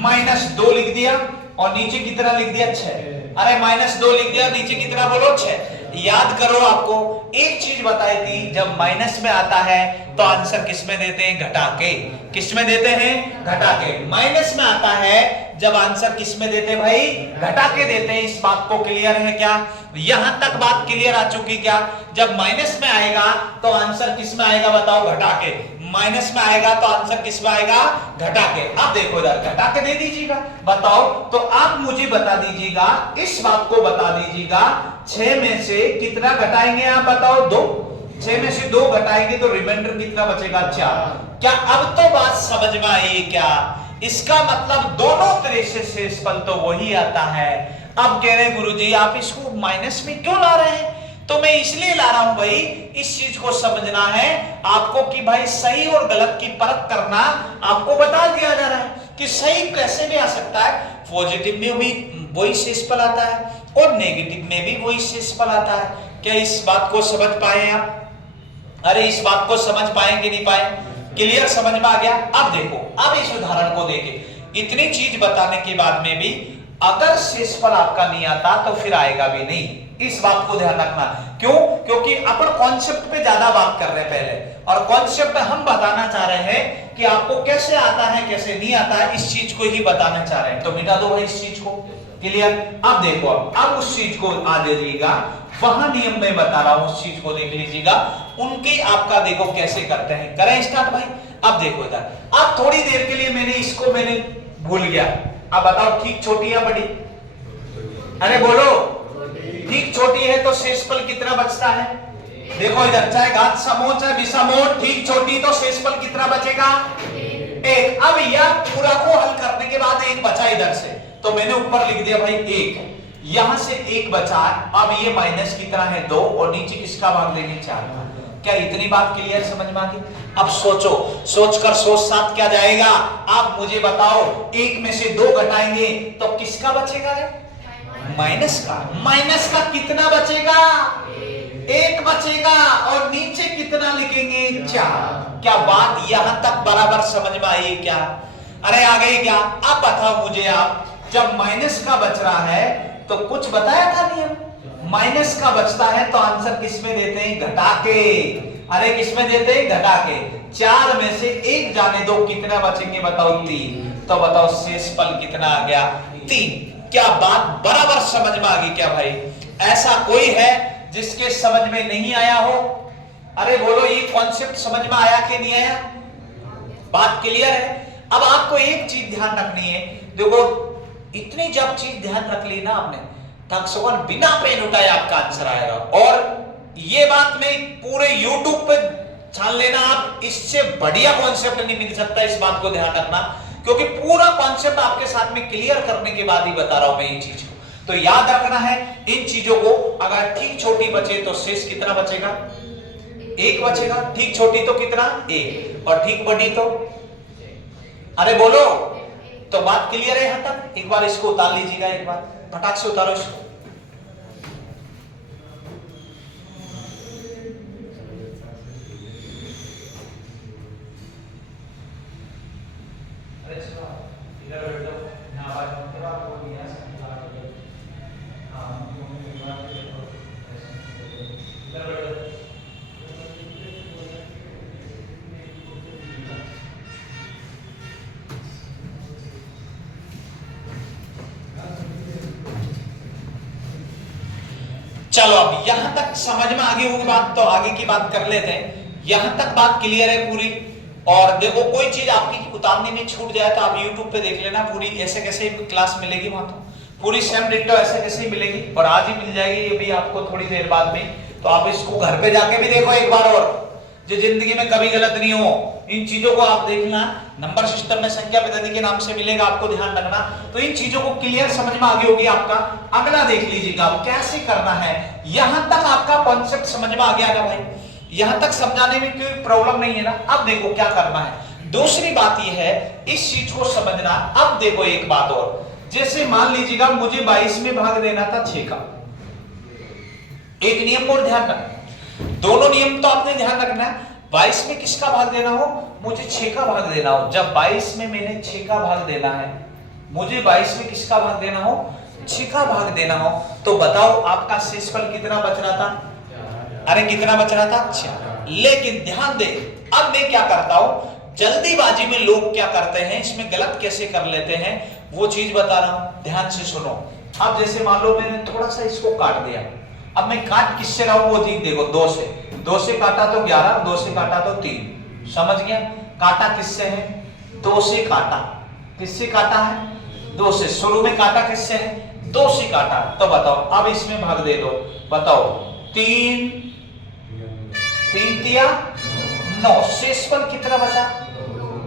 -2 लिख दिया और नीचे कितना लिख दिया? 6। अरे -2 लिख दिया, नीचे कितना बोलो? 6। याद करो, आपको एक चीज बताई थी, जब माइनस में आता है तो आंसर किस में देते हैं? घटा के। किस में देते हैं, घटा के। माइनस में आता है जब आंसर किस में देते भाई, घटा के देते हैं। इस बात को क्लियर है क्या, यहां तक बात क्लियर आ चुकी क्या। जब माइनस में आएगा तो आंसर किस में आएगा बताओ, घटा के। माइनस में आएगा तो आंसर किस में आएगा, घटा के। अब देखो इधर घटा के दे दीजिएगा, बताओ। तो आप मुझे बता दीजिएगा, इस बात को बता दीजिएगा, 6 में से कितना घटाएंगे आप बताओ, 2। 6 में से 2 घटाएंगे तो रिमाइंडर कितना बचेगा, 4। क्या अब तो बात समझ में आई क्या। इसका मतलब दोनों तरह से शेषफल तो वही आता है। अब कह रहे गुरुजी आप इसको माइनस में क्यों ला रहे हैं, तो मैं इसलिए ला रहा हूं भाई, इस चीज को समझना है आपको कि भाई सही और गलत की परख करना आपको बता दिया जा रहा है कि सही कैसे भी आ सकता है। पॉजिटिव में भी वही शेषफल आता है और नेगेटिव में भी वही शेषफल आता है। क्या इस बात को समझ पाए आप, अरे इस बात को समझ पाएंगे नहीं पाए, क्लियर समझ में आ गया। अब देखो, अब इस उदाहरण को देखें, इतनी चीज बताने के बाद में भी अगर शेषफल आपका नहीं आता तो फिर आएगा भी नहीं, इस बात को ध्यान रखना। क्यों, क्योंकि अपन कॉन्सेप्ट पे ज्यादा बात कर रहे हैं पहले, और कॉन्सेप्ट हम बताना चाह रहे हैं कि आपको कैसे आता है कैसे नहीं आता है, इस चीज को ही बताना चाह रहे हैं। तो मिटा दो भाई इस चीज को, क्लियर। अब देखो, अब उस चीज को आ दीजिएगा, वहां नियम में बता रहा हूं, उस चीज को देख लीजिएगा। उनके आपका देखो कैसे करते हैं, करें स्टार्ट भाई। अब देखो इधर, अब थोड़ी देर के लिए मैंने भूल गया। अब बताओ ठीक छोटी या बड़ी, अरे बोलो, ठीक छोटी है तो शेषफल कितना बचता है, देखो इधर, चाहे घात समूह चाहे विषमोह, ठीक छोटी तो शेषफल कितना बचेगा, 1। अब यह पूरा को हल करने के बाद 1 बचा इधर से, तो मैंने ऊपर लिख दिया भाई 1, यहां से 1 बचा। अब ये माइनस कितना है, 2, और नीचे किसका भाग देंगे, 4। क्या इतनी बात क्लियर समझ में आ गई। अब सोचो, सोचकर सोच साथ क्या जाएगा, आप मुझे बताओ। 1 में से 2 घटाएंगे तो किसका बचेगा रे, माइनस का। माइनस का कितना बचेगा, 1 बचेगा, और नीचे कितना लिखेंगे, 4। क्या बात यहां तक बराबर समझ में आई क्या, अरे आ गई क्या। अब बताओ मुझे आप, जब माइनस का बच रहा है तो कुछ बताया था नियम, माइनस का बचता है तो आंसर किस में देते हैं, घटा के। अरे किस में देते हैं, घटा के। 4 में से 1 जाने दो, कितना बचेंगे बताओ, 3। तो बताओ शेषफल कितना आ गया, 3। क्या बात बराबर समझ में आ गई क्या भाई। ऐसा कोई है जिसके समझ में नहीं आया हो, अरे बोलो, ये कॉन्सेप्ट समझ में आया कि नहीं आया, बात क्लियर है। अब आपको एक चीज ध्यान रखनी है, देखो इतनी जब चीज ध्यान रख ली ना आपने, तक बिना पेन उठाए आपका आंसर आएगा। और ये बात में पूरे YouTube पे छान लेना आप, इससे बढ़िया कॉन्सेप्ट नहीं मिल सकता, इस बात को ध्यान रखना, क्योंकि पूरा कॉन्सेप्ट आपके साथ में क्लियर करने के बाद ही बता रहा हूं मैं ये चीज को। तो याद रखना है इन चीजों को। अगर ठीक छोटी बचे तो शेष कितना बचेगा, 1 बचेगा। ठीक छोटी तो कितना, 1, और ठीक बड़ी तो, अरे बोलो, तो बात क्लियर है यहां तक। एक बार इसको उतार लीजिएगा, एक बार फटाक से उतारो इसको। अरे चलो इधर बैठ जाओ, ना आवाज मत करो, आपको दिया समझा दो। हां इधर बैठ जाओ। चलो अब यहां तक समझ में आगे होगी बात, तो आगे की बात कर लेते हैं। यहां तक बात क्लियर है पूरी। और देखो कोई चीज आपकी उतारने में छूट जाए तो आप YouTube पे देख लेना, पूरी ऐसे कैसे क्लास मिलेगी वहां, तो पूरी सेम डिट्टो ऐसे कैसे ही मिलेगी, और आज ही मिल जाएगी ये भी आपको थोड़ी देर बाद में। तो आप इसको घर पे जाके भी देखो एक बार, और जो जिंदगी में कभी गलत नहीं हो, इन चीजों को आप देखना। नंबर सिस्टम में संख्या पद्धति के नाम से मिलेगा, आपको ध्यान रखना। तो इन चीजों को क्लियर समझ में आ गई होगी आपका। अगला देख लीजिएगा कैसे करना है। यहां तक आपका कॉन्सेप्ट समझ में आ गया ना भाई, यहां तक समझाने में कोई प्रॉब्लम नहीं है ना। अब देखो क्या करना है। दूसरी बात यह है, इस चीज को समझना। अब देखो एक बात और, जैसे मान लीजिएगा मुझे 22 में भाग देना था 6 का। एक नियम और ध्यान रखना, दोनों नियम तो आपने ध्यान रखना है। 22 में किसका भाग देना हो, मुझे 6 का भाग देना हो। जब 22 में मैंने 6 का भाग देना है, मुझे 22 में किसका भाग देना हो, 6 का भाग देना हो, तो बताओ आपका शेषफल कितना बच रहा था, अरे कितना बच रहा था, 6। लेकिन ध्यान दे, अब मैं क्या करता हूं, जल्दीबाजी में लोग क्या करते हैं, इसमें गलत कैसे कर लेते हैं, वो चीज बता रहा हूं, ध्यान से सुनो। अब जैसे मान लो मैंने थोड़ा सा इसको काट दिया, अब मैं काट किससे रहा हूं वो चीज देखो, 2 से काटा तो 11, 2 से काटा तो 3, समझ गया। काटा किससे है, 2 से काटा, किससे काटा है, 2 से। शुरू में काटा किससे है, 2 से काटा, तो बताओ अब इसमें भाग दे दो, बताओ 3 तिया 9, शेषफल कितना बचा,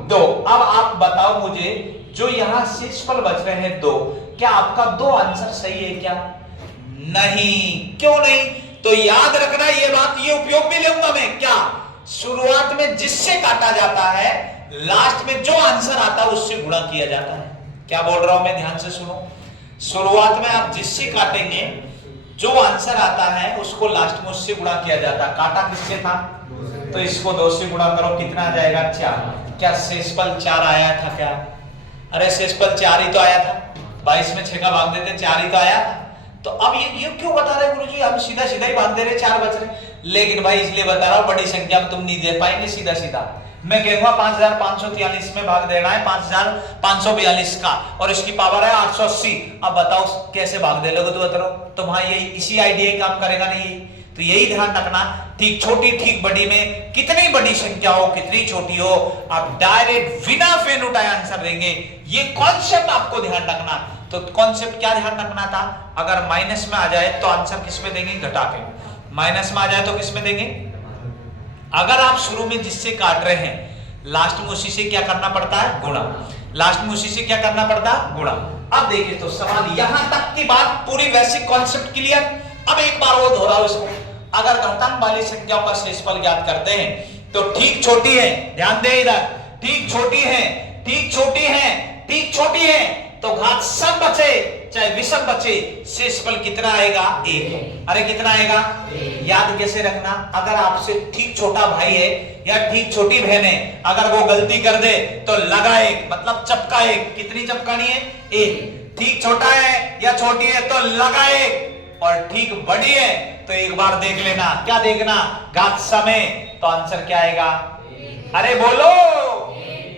2। अब आप बताओ मुझे, जो यहां शेषफल बच रहे हैं 2, क्या आपका 2 आंसर सही है क्या, नहीं, क्यों नहीं, तो याद रखना ये बात, ये उपयोग में लूंगा मैं, क्या शुरुआत में जिससे काटा जाता है लास्ट में जो आंसर आता है उससे गुणा किया जाता है। क्या बोल रहा हूं मैं, ध्यान से सुनो। शुरुआत में आप जिससे काटेंगे जो आंसर आता है उसको लास्ट में उससे गुणा किया जाता है। काटा किससे था, तो इसको 2 से गुणा करो, कितना आ जाएगा, 4। क्या शेषफल 4 आया था क्या, अरे शेषफल 4 ही तो आया था, 22 में 6 का भाग देते 4 ही तो आया था। तो अब ये क्यों बता रहे गुरुजी, हम सीधा सीधा ही भाग दे रहे, 4 बच रहे। लेकिन भाई इसलिए बता रहा हूं, बड़ी संख्या में तुम नहीं दे पाएंगे सीधा सीधा। मैं कहूंगा 5543 में भाग देना है 5542 का, और इसकी पावर है 880। अब बताओ कैसे भाग दे लोगे, तो बताओ, तो वहां यही इसी आइडिया ही काम करेगा नहीं, तो यही ध्यान रखना, ठीक छोटी ठीक बड़ी में, कितनी बड़ी संख्या हो कितनी छोटी हो, आप डायरेक्ट बिना फेन उठाए आंसर देंगे। ये कॉन्सेप्ट आपको ध्यान रखना। तो कॉन्सेप्ट क्या ध्यान रखना था, अगर माइनस में आ जाए तो आंसर किस में देंगे, घटा के। माइनस में आ जाए तो किस में देंगे, अगर आप शुरू में जिससे काट रहे हैं लास्ट में उसी से क्या करना पड़ता है, गुणा। लास्ट में उसी से क्या करना पड़ता है, गुणा। अब देखिए तो सवाल यहां तक की बात पूरी बेसिक कॉन्सेप्ट क्लियर। अब एक बार वो दोहराओ इसको। अगर घातांक वाली संख्याओं का शेषफल ज्ञात करते हैं तो ठीक छोटी है, ध्यान दे इधर, ठीक छोटी है, ठीक छोटी है, ठीक छोटी है, तो घात सब बचे चाहे विषम बचे, शेषफल कितना आएगा, 1। अरे कितना आएगा, याद कैसे रखना, अगर आपसे ठीक छोटा भाई है या ठीक छोटी बहन है, अगर वो गलती कर दे तो लगा 1, मतलब चपका 1। कितनी चपकानी है, 1। ठीक छोटा है या छोटी है तो लगा 1, और ठीक बड़ी है तो एक बार देख लेना, क्या देखना, घात समय, तो आंसर क्या आएगा, अरे बोलो,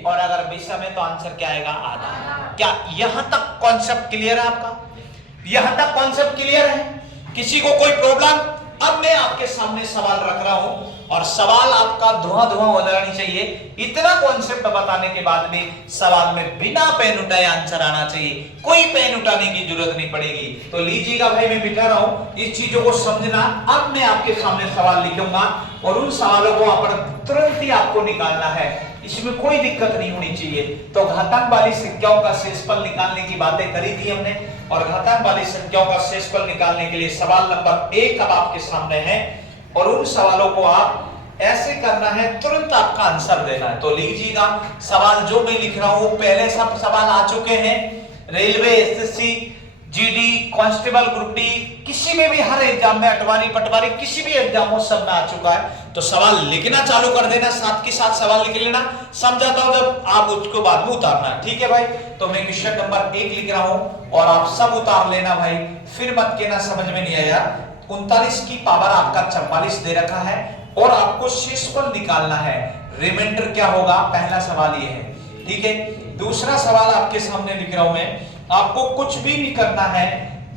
और अगर विषम है तो आंसर क्या आएगा, आधा। क्या यहां तक कॉन्सेप्ट क्लियर है आपका, यहां तक कॉन्सेप्ट क्लियर है, किसी को कोई प्रॉब्लम। अब मैं आपके सामने सवाल रख रहा हूं, और सवाल आपका धुआं हो जानी चाहिए। इतना कॉन्सेप्ट बताने के बाद में सवाल में बिना पेन उठाए आंसर आना चाहिए, कोई पेन उठाने की जरूरत नहीं पड़ेगी। तो लीजिएगा भाई, मैं बिठा रहा हूं, इस चीजों को समझना। अब मैं आपके सामने सवाल लिखूंगा और उन सवालों को तुरंत ही आपको निकालना है, इसमें कोई दिक्कत नहीं होनी चाहिए। तो घातांक वाली संख्याओं का शेषफल निकालने की बातें करी थी हमने, और घातांक वाली संख्याओं का शेषफल निकालने के लिए सवाल नंबर 1 अब आपके सामने है, और उन सवालों को आप ऐसे करना है, तुरंत आपका आंसर देना है। तो लीजिएगा, सवाल जो मैं लिख रहा हूं पहले सब सवाल आ चुके हैं, railway, SSC, GD, constable, group D, किसी में भी, हर एग्जाम में, अटवारी पटवारी, किसी भी एग्जाम हो, सब में आ चुका है। तो सवाल लिखना चालू कर देना, साथ के साथ सवाल लिख लेना, समझाता हूं जब आप उसको बाद में उतारना, ठीक है भाई। तो मैं क्वेश्चन नंबर 1 लिख रहा हूं और आप सब उतार लेना भाई, फिर मत कहना समझ में नहीं आया। 39 की पावर आपका 44 दे रखा है और आपको शेषफल निकालना है, रिमाइंडर क्या होगा, पहला सवाल ये है, ठीक है। दूसरा सवाल आपके सामने लिख रहा हूं मैं, आपको कुछ भी नहीं करना है,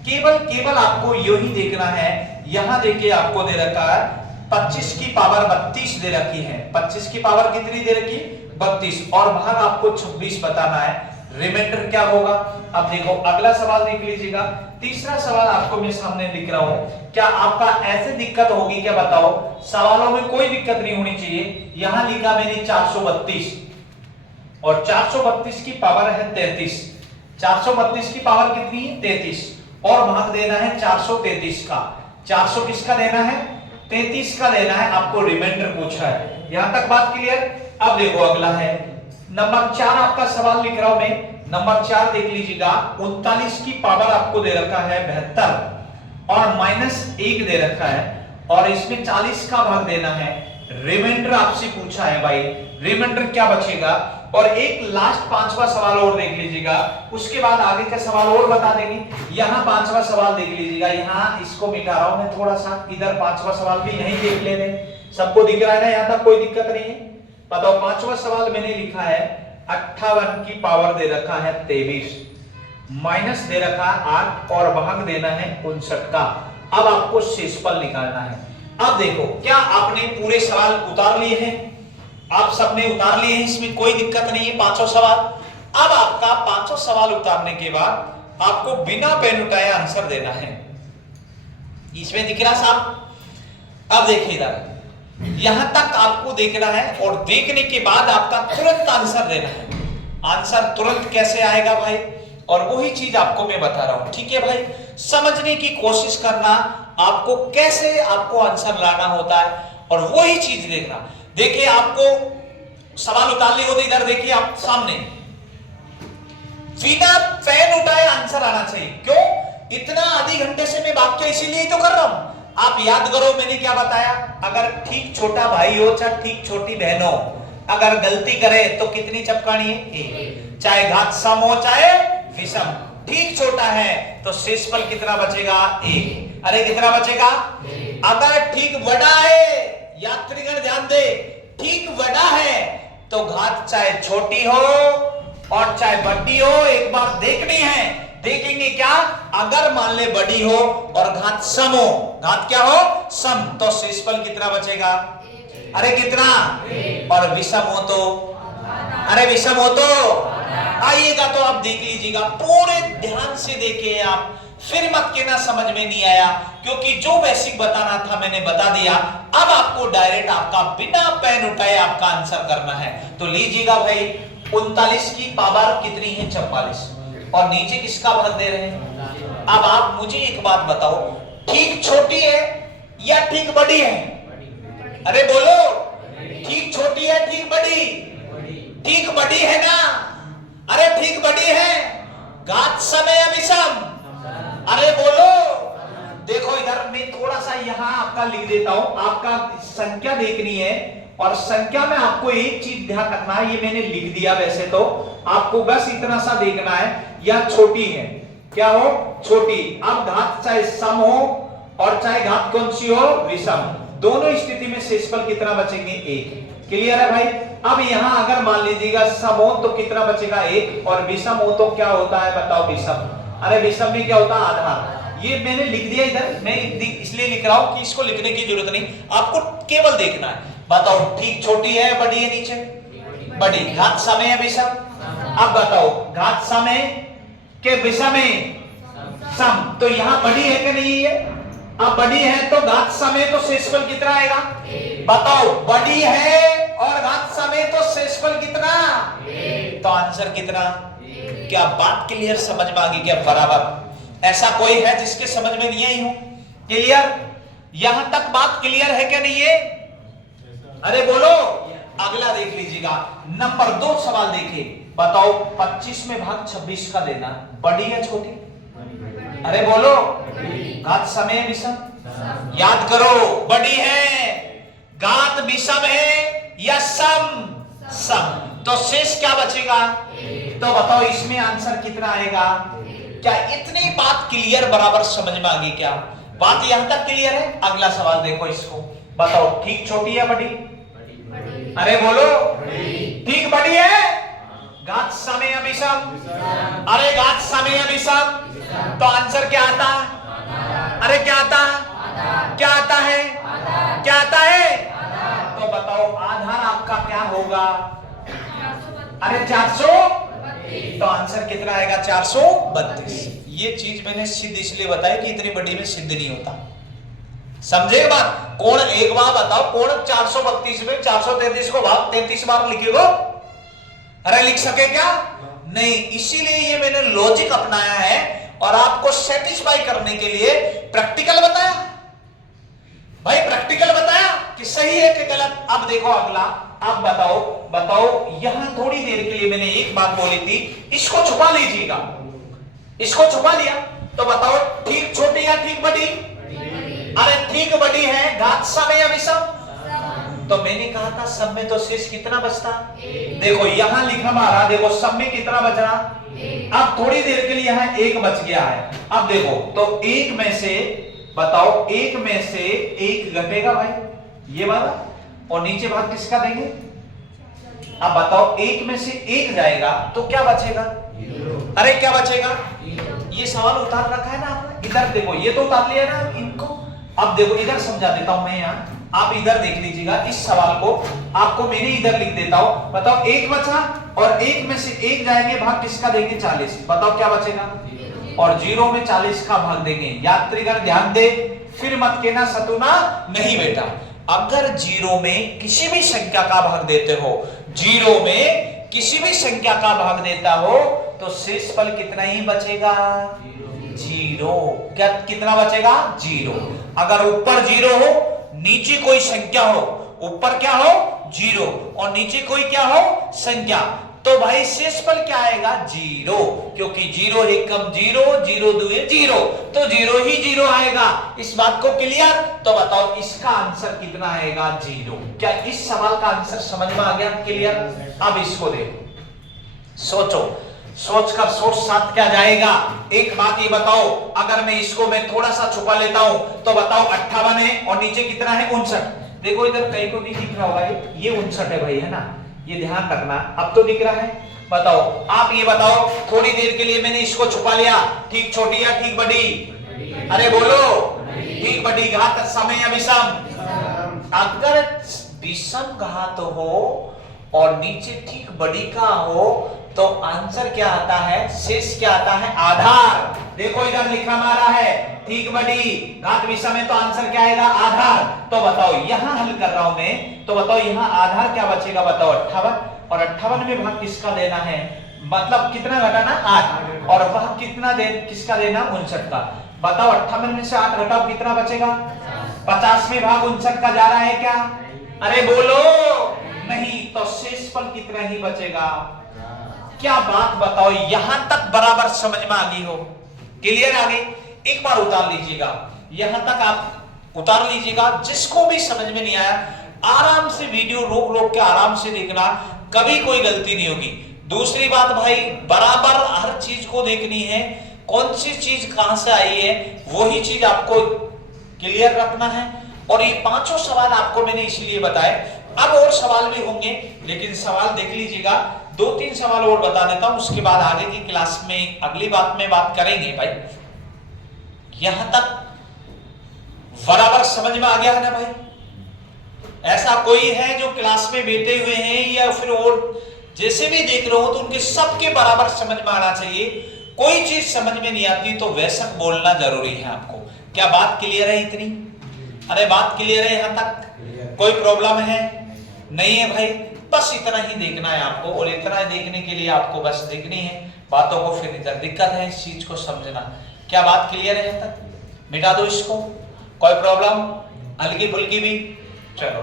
केवल आपको यू ही देखना है। यहां देखिए आपको दे रखा है 25 की पावर 32 दे रखी है, 25 की पावर कितनी दे रखी, 32, और भाग आपको 26 बताना है, रिमाइंडर क्या होगा। अब देखो अगला सवाल देख लीजिएगा, तीसरा सवाल आपको मैं सामने लिख रहा हूं, क्या आपका ऐसे दिक्कत होगी क्या, बताओ। सवालों में कोई दिक्कत नहीं होनी चाहिए। यहां लिखा मैंने 432, और 432 की पावर है 33, 432 की पावर कितनी है, 33, और भाग देना है 433 का। 400 किसका देना है, 33 का देना है, आपको रिमाइंडर पूछा है। यहां तक बात क्लियर। अब देखो अगला है नंबर 4 आपका सवाल लिख रहा हूं मैं, नंबर 4 देख लीजिएगा, 39 की पावर आपको दे रखा है 72 और -1 दे रखा है, और इसमें 40 का भाग देना है, रिमाइंडर आपसे पूछा है भाई, रिमाइंडर क्या बचेगा। और एक लास्ट 5वां सवाल और देख लीजिएगा, उसके बाद आगे का सवाल और बता देंगे। यहां 5वां सवाल देख लीजिएगा, यहां इसको मिटा रहा हूं मैं थोड़ा सा, इधर 5वां सवाल भी यहीं देख लेने, सबको दिख रहा है ना, यहां तक कोई दिक्कत नहीं है। बताओ पांचवा सवाल मैंने लिखा है 58 की पावर दे रखा है 23, माइनस दे रखा है 8 और भाग देना है 59 का। अब आपको शेषफल निकालना है। अब देखो, क्या आपने पूरे सवाल उतार लिए हैं? आप सबने उतार लिए हैं, इसमें कोई दिक्कत नहीं है। पांचों सवाल, अब आपका पांचों सवाल उतारने के बाद आपको बिना पेन उठाए आंसर देना है। इसमें दिख रहा साहब? अब देखिए इधर, यहां तक आपको देखना है और देखने के बाद आपका तुरंत आंसर देना है। आंसर तुरंत कैसे आएगा भाई? और वही चीज आपको मैं बता रहा हूं, ठीक है भाई? समझने की कोशिश करना, आपको कैसे आपको आंसर लाना होता है और वही चीज देखना। देखिए, आपको सवाल उतार लिए हो तो इधर देखिए आप सामने, बिना पेन उठाए आंसर आना चाहिए। क्यों? इतना आधे घंटे से मैं वाक्य इसीलिए तो कर रहा हूं। आप याद करो मैंने क्या बताया? अगर ठीक छोटा भाई हो चाहे ठीक छोटी बहन हो, अगर गलती करे तो कितनी चपकानी है? एक। चाहे घात सम हो चाहे विषम, ठीक छोटा है तो शेषफल कितना बचेगा? एक। अरे कितना बचेगा? अगर ठीक बड़ा है, यात्रीगण ध्यान दे, ठीक बड़ा है तो घात चाहे छोटी हो और चाहे बड़ी हो, एक बार देखनी है। देखेंगे क्या? अगर मान ले बड़ी हो और घात सम हो, घात क्या हो? सम, तो शेषफल कितना बचेगा? अरे कितना? और विषम हो तो? अरे विषम हो तो आइएगा तो आप देख लीजिएगा, पूरे ध्यान से देखिए आप, फिर मत कहना समझ में नहीं आया, क्योंकि जो बेसिक बताना था मैंने बता दिया। अब आपको डायरेक्ट आपका बिना पेन उठाए आपका आंसर करना है। तो लीजिएगा भाई, 39 की पावर कितनी है? 44, और नीचे किसका भाग दे रहे हैं? अब आप मुझे एक बात बताओ, ठीक छोटी है या ठीक बड़ी है? अरे बोलो, ठीक छोटी है ठीक बड़ी? ठीक बड़ी है ना? अरे ठीक बड़ी है। घात सम या विषम? अरे बोलो। देखो इधर मैं थोड़ा सा यहां आपका लिख देता हूं, आपका संख्या देखनी है और संख्या में आपको एक चीज ध्यान रखना है, ये मैंने लिख दिया वैसे तो, आपको बस इतना सा देखना है, यह छोटी है। क्या हो? छोटी। अब घात चाहे सम हो और चाहे घात कौन सी हो? विषम। दोनों स्थिति में शेषफल कितना बचेंगे? एक। क्लियर है भाई? अब यहां अगर मान लीजिएगा सम हो तो कितना बचेगा? एक, और विषम हो तो क्या होता है बताओ? विषम। अरे विषम में क्या होता है? आधार। ये मैंने लिख दिया इधर, मैं इसलिए लिख रहा हूं कि इसको लिखने की जरूरत नहीं, आपको केवल देखना है। बताओ, ठीक छोटी है बड़ी है? नीचे बड़ी। घात सम है विषम? अब बताओ, घात सम है के विषम है? सम। तो यहां बड़ी है कि नहीं है? अब बड़ी है तो घात सम है तो शेषफल कितना आएगा? बताओ, बड़ी है और घात सम है तो शेषफल कितना? तो आंसर कितना? क्या बात क्लियर समझ में आ गई क्या? बराबर। ऐसा कोई है जिसके समझ में नहीं आई हो? क्लियर? यहां तक बात क्लियर है क्या नहीं है? अरे बोलो। अगला देख लीजिएगा, नंबर 2 सवाल देखिए। बताओ, 25 में भाग 26 का देना, बड़ी या छोटी? अरे बोलो। घात सम है विषम? याद करो, बड़ी है। घात विषम है या सम? सम। तो शेष क्या बचेगा? तो बताओ इसमें आंसर कितना आएगा? क्या इतनी बात क्लियर बराबर समझ में आ गई क्या? बात यहां तक क्लियर है? अगला सवाल देखो इसको। बताओ, ठीक छोटी या बड़ी? अरे बोलो। ठीक बड़ी है। घात सम या विषम? अरे घात सम या विषम? तो आंसर क्या आता है? अरे क्या आता है? क्या आता है? क्या आता है? तो बताओ आधार आपका क्या होगा? अरे 432। तो आंसर कितना आएगा? 432। ये चीज मैंने सिद्ध इसलिए बताई कि इतनी बड़ी में सिद्ध नहीं होता। समझे बात? कोण एक बार बताओ, कोण 432 में 433 को भाग 33 बार लिखेगा? अरे लिख सके क्या? नहीं। इसीलिए ये मैंने लॉजिक अपनाया है और आपको सेटिस्फाई करने के लिए प्रैक्टिकल बताया। भाई प्रैक्टिकल बताया कि सही है कि गलत। अब देखो अगला, अब बताओ यहां थोड़ी देर के लिए मैंने एक बात बोली थी, इसको छुपा लीजिएगा। इसको छुपा लिया तो बताओ, ठीक छोटी या ठीक बड़ी? अरे ठीक बड़ी है। घात सम या विषम? तो मैंने कहा था सब में तो शेष कितना बचता? देखो यहां लिखा हमारा, देखो सब में कितना बच रहा? अब थोड़ी देर के लिए यहां एक बच गया है। अब देखो तो एक में से बताओ, एक में से एक घटेगा भाई, ये वाला, और नीचे भाग किसका देंगे? अब बताओ एक में से एक जाएगा तो क्या बचेगा? अरे क्या बचेगा? ये सवाल उतार रखा है ना आपने, इधर देखो, ये तो उतार लिया ना इनको। अब देखो इधर समझा देता हूं मैं यहाँ, आप इधर देख लीजिएगा। इस सवाल को आपको मैंने इधर लिख देता हूं। बताओ एक बचा और एक में से एक जाएंगे, भाग किसका देंगे? 40। बताओ क्या बचेगा? और 0 में 40 का भाग देंगे। यात्रीगण ध्यान दे, फिर मत कहना सतुना नहीं बेटा। अगर 0 में किसी भी संख्या का भाग देते हो, 0 में किसी भी संख्या का भाग देता हो तो शेषफल कितना ही बचेगा? 0। क्या कितना बचेगा? 0। अगर ऊपर 0 हो, नीचे कोई संख्या हो, ऊपर क्या हो? 0 और नीचे कोई क्या हो? संख्या, तो भाई शेषफल क्या आएगा? 0, क्योंकि 0 एकम 0, 0 दुए 0, तो 0 ही 0 आएगा। इस बात को क्लियर? तो बताओ इसका आंसर कितना आएगा? 0। क्या इस सवाल का आंसर समझ में आ गया? क्लियर? अब इसको देखो, सोचो, सोचकर सोच साथ क्या जाएगा। एक बात ये बताओ, अगर मैं इसको मैं थोड़ा सा छुपा लेता हूं तो बताओ 58 है और नीचे कितना है? 59। देखो इधर कहीं को नहीं दिख रहा होगा, ये 59 है भाई, है ना? ये ध्यान रखना। अब तो दिख रहा है? बताओ, आप ये बताओ, थोड़ी देर के लिए मैंने इसको छुपा लिया, ठीक छोटी या ठीक बड़ी? अरे बोलो, ठीक बड़ी। घात समय या विषम? अगर विषम घात हो और नीचे ठीक बड़ी का हो तो आंसर क्या आता है? शेष क्या आता है? आधार। देखो इधर लिखा मारा है, ठीक बड़ी घात विषम है तो आंसर क्या आएगा? आधार। तो बताओ यहां हल कर रहा हूं मैं, तो बताओ यहां आधार क्या बचेगा? बताओ 58, और 58 में भाग किसका देना है? मतलब कितना घटाना? 8, और वह कितना किसका देना? 59 का। बताओ 58 में से 8 घटाओ, कितना बचेगा? 50 में भाग 59 का जा रहा है क्या? अरे बोलो नहीं, तो शेषफल कितना ही बचेगा? क्या बात बताओ, यहां तक बराबर समझ में आ गई हो? क्लियर आ गई? एक बार उतार लीजिएगा, यहां तक आप उतार लीजिएगा। जिसको भी समझ में नहीं आया, आराम से वीडियो रोक रोक के आराम से देखना, कभी कोई गलती नहीं होगी। दूसरी बात भाई, बराबर हर चीज को देखनी है, कौन सी चीज कहां से आई है वही चीज आपको क्लियर रखना है। और ये पांचों सवाल आपको मैंने इसलिए बताए। अब और सवाल भी होंगे, लेकिन सवाल देख लीजिएगा, 2-3 सवाल और बता देता हूं, उसके बाद आगे की क्लास में अगली बात में बात करेंगे। भाई यहां तक बराबर समझ में आ गया है ना भाई? ऐसा कोई है जो क्लास में बैठे हुए हैं या फिर और जैसे भी देख रहे हो तो उनके सबके बराबर समझ में आना चाहिए। कोई चीज समझ में नहीं आती तो वैसा बोलना जरूरी है आपको। क्या बात क्लियर है इतनी? अरे बात क्लियर है यहां तक? कोई प्रॉब्लम है? नहीं है भाई? बस इतना ही देखना है आपको, और इतना देखने के लिए आपको बस देखनी है बातों को, फिर इधर दिक्कत है इस चीज को समझना। क्या बात क्लियर है यहां तक? मिटा दो इसको, कोई प्रॉब्लम हल्की फुल्की भी? चलो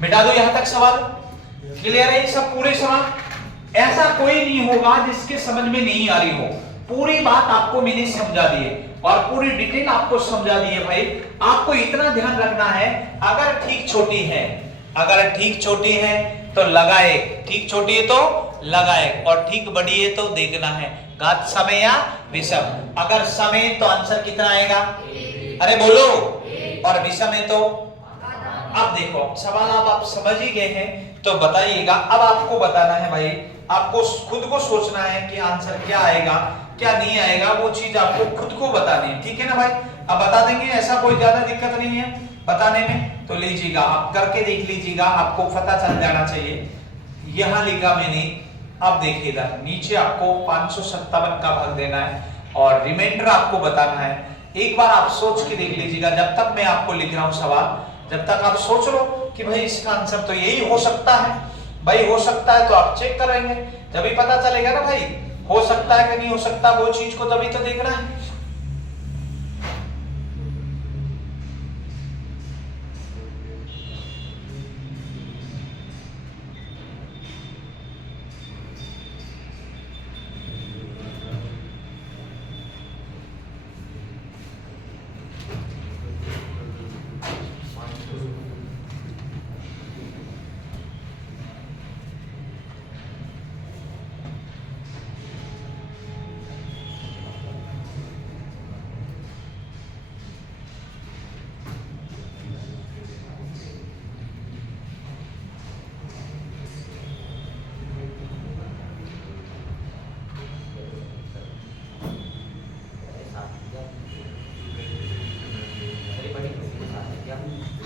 मिटा दो यहां तक। सवाल क्लियर है? सब पूरे सवाल, ऐसा कोई नहीं होगा जिसके समझ में नहीं आ रही हो। पूरी बात आपको मैंने समझा दी है और पूरी डिटेल आपको समझा दी है। भाई आपको इतना ध्यान रखना है, अगर ठीक छोटी है, अगर ठीक छोटी है तो लगाए, ठीक छोटी है तो लगाए, और ठीक बड़ी है तो देखना है घात समय या विषम। अगर समय तो आंसर कितना आएगा? अरे बोलो, और विषम है तो? अब देखो सवाल आप समझ ही गए हैं तो बताइएगा। अब आपको बताना है भाई, आपको खुद को सोचना है कि आंसर क्या आएगा क्या नहीं आएगा, वो चीज आपको खुद को बतानी है। ठीक है ना भाई? अब बता देंगे, ऐसा कोई ज्यादा दिक्कत नहीं है बताने में। तो लीजिएगा, आप करके देख लीजिएगा, आपको पता चल जाना चाहिए। यहां लिखा मैंने, अब देखिएगा नीचे आपको 557 का भाग देना है और रिमाइंडर आपको बताना है। एक बार आप सोच के देख लीजिएगा, जब तक मैं आपको लिख रहा हूं सवाल, जब तक आप सोच लो कि भाई इसका आंसर तो यही हो सकता है। भाई हो सकता है तो आप चेक करेंगे, जब ही पता चलेगा ना भाई हो सकता है कि नहीं हो सकता, वो चीज को तभी तो देखना है।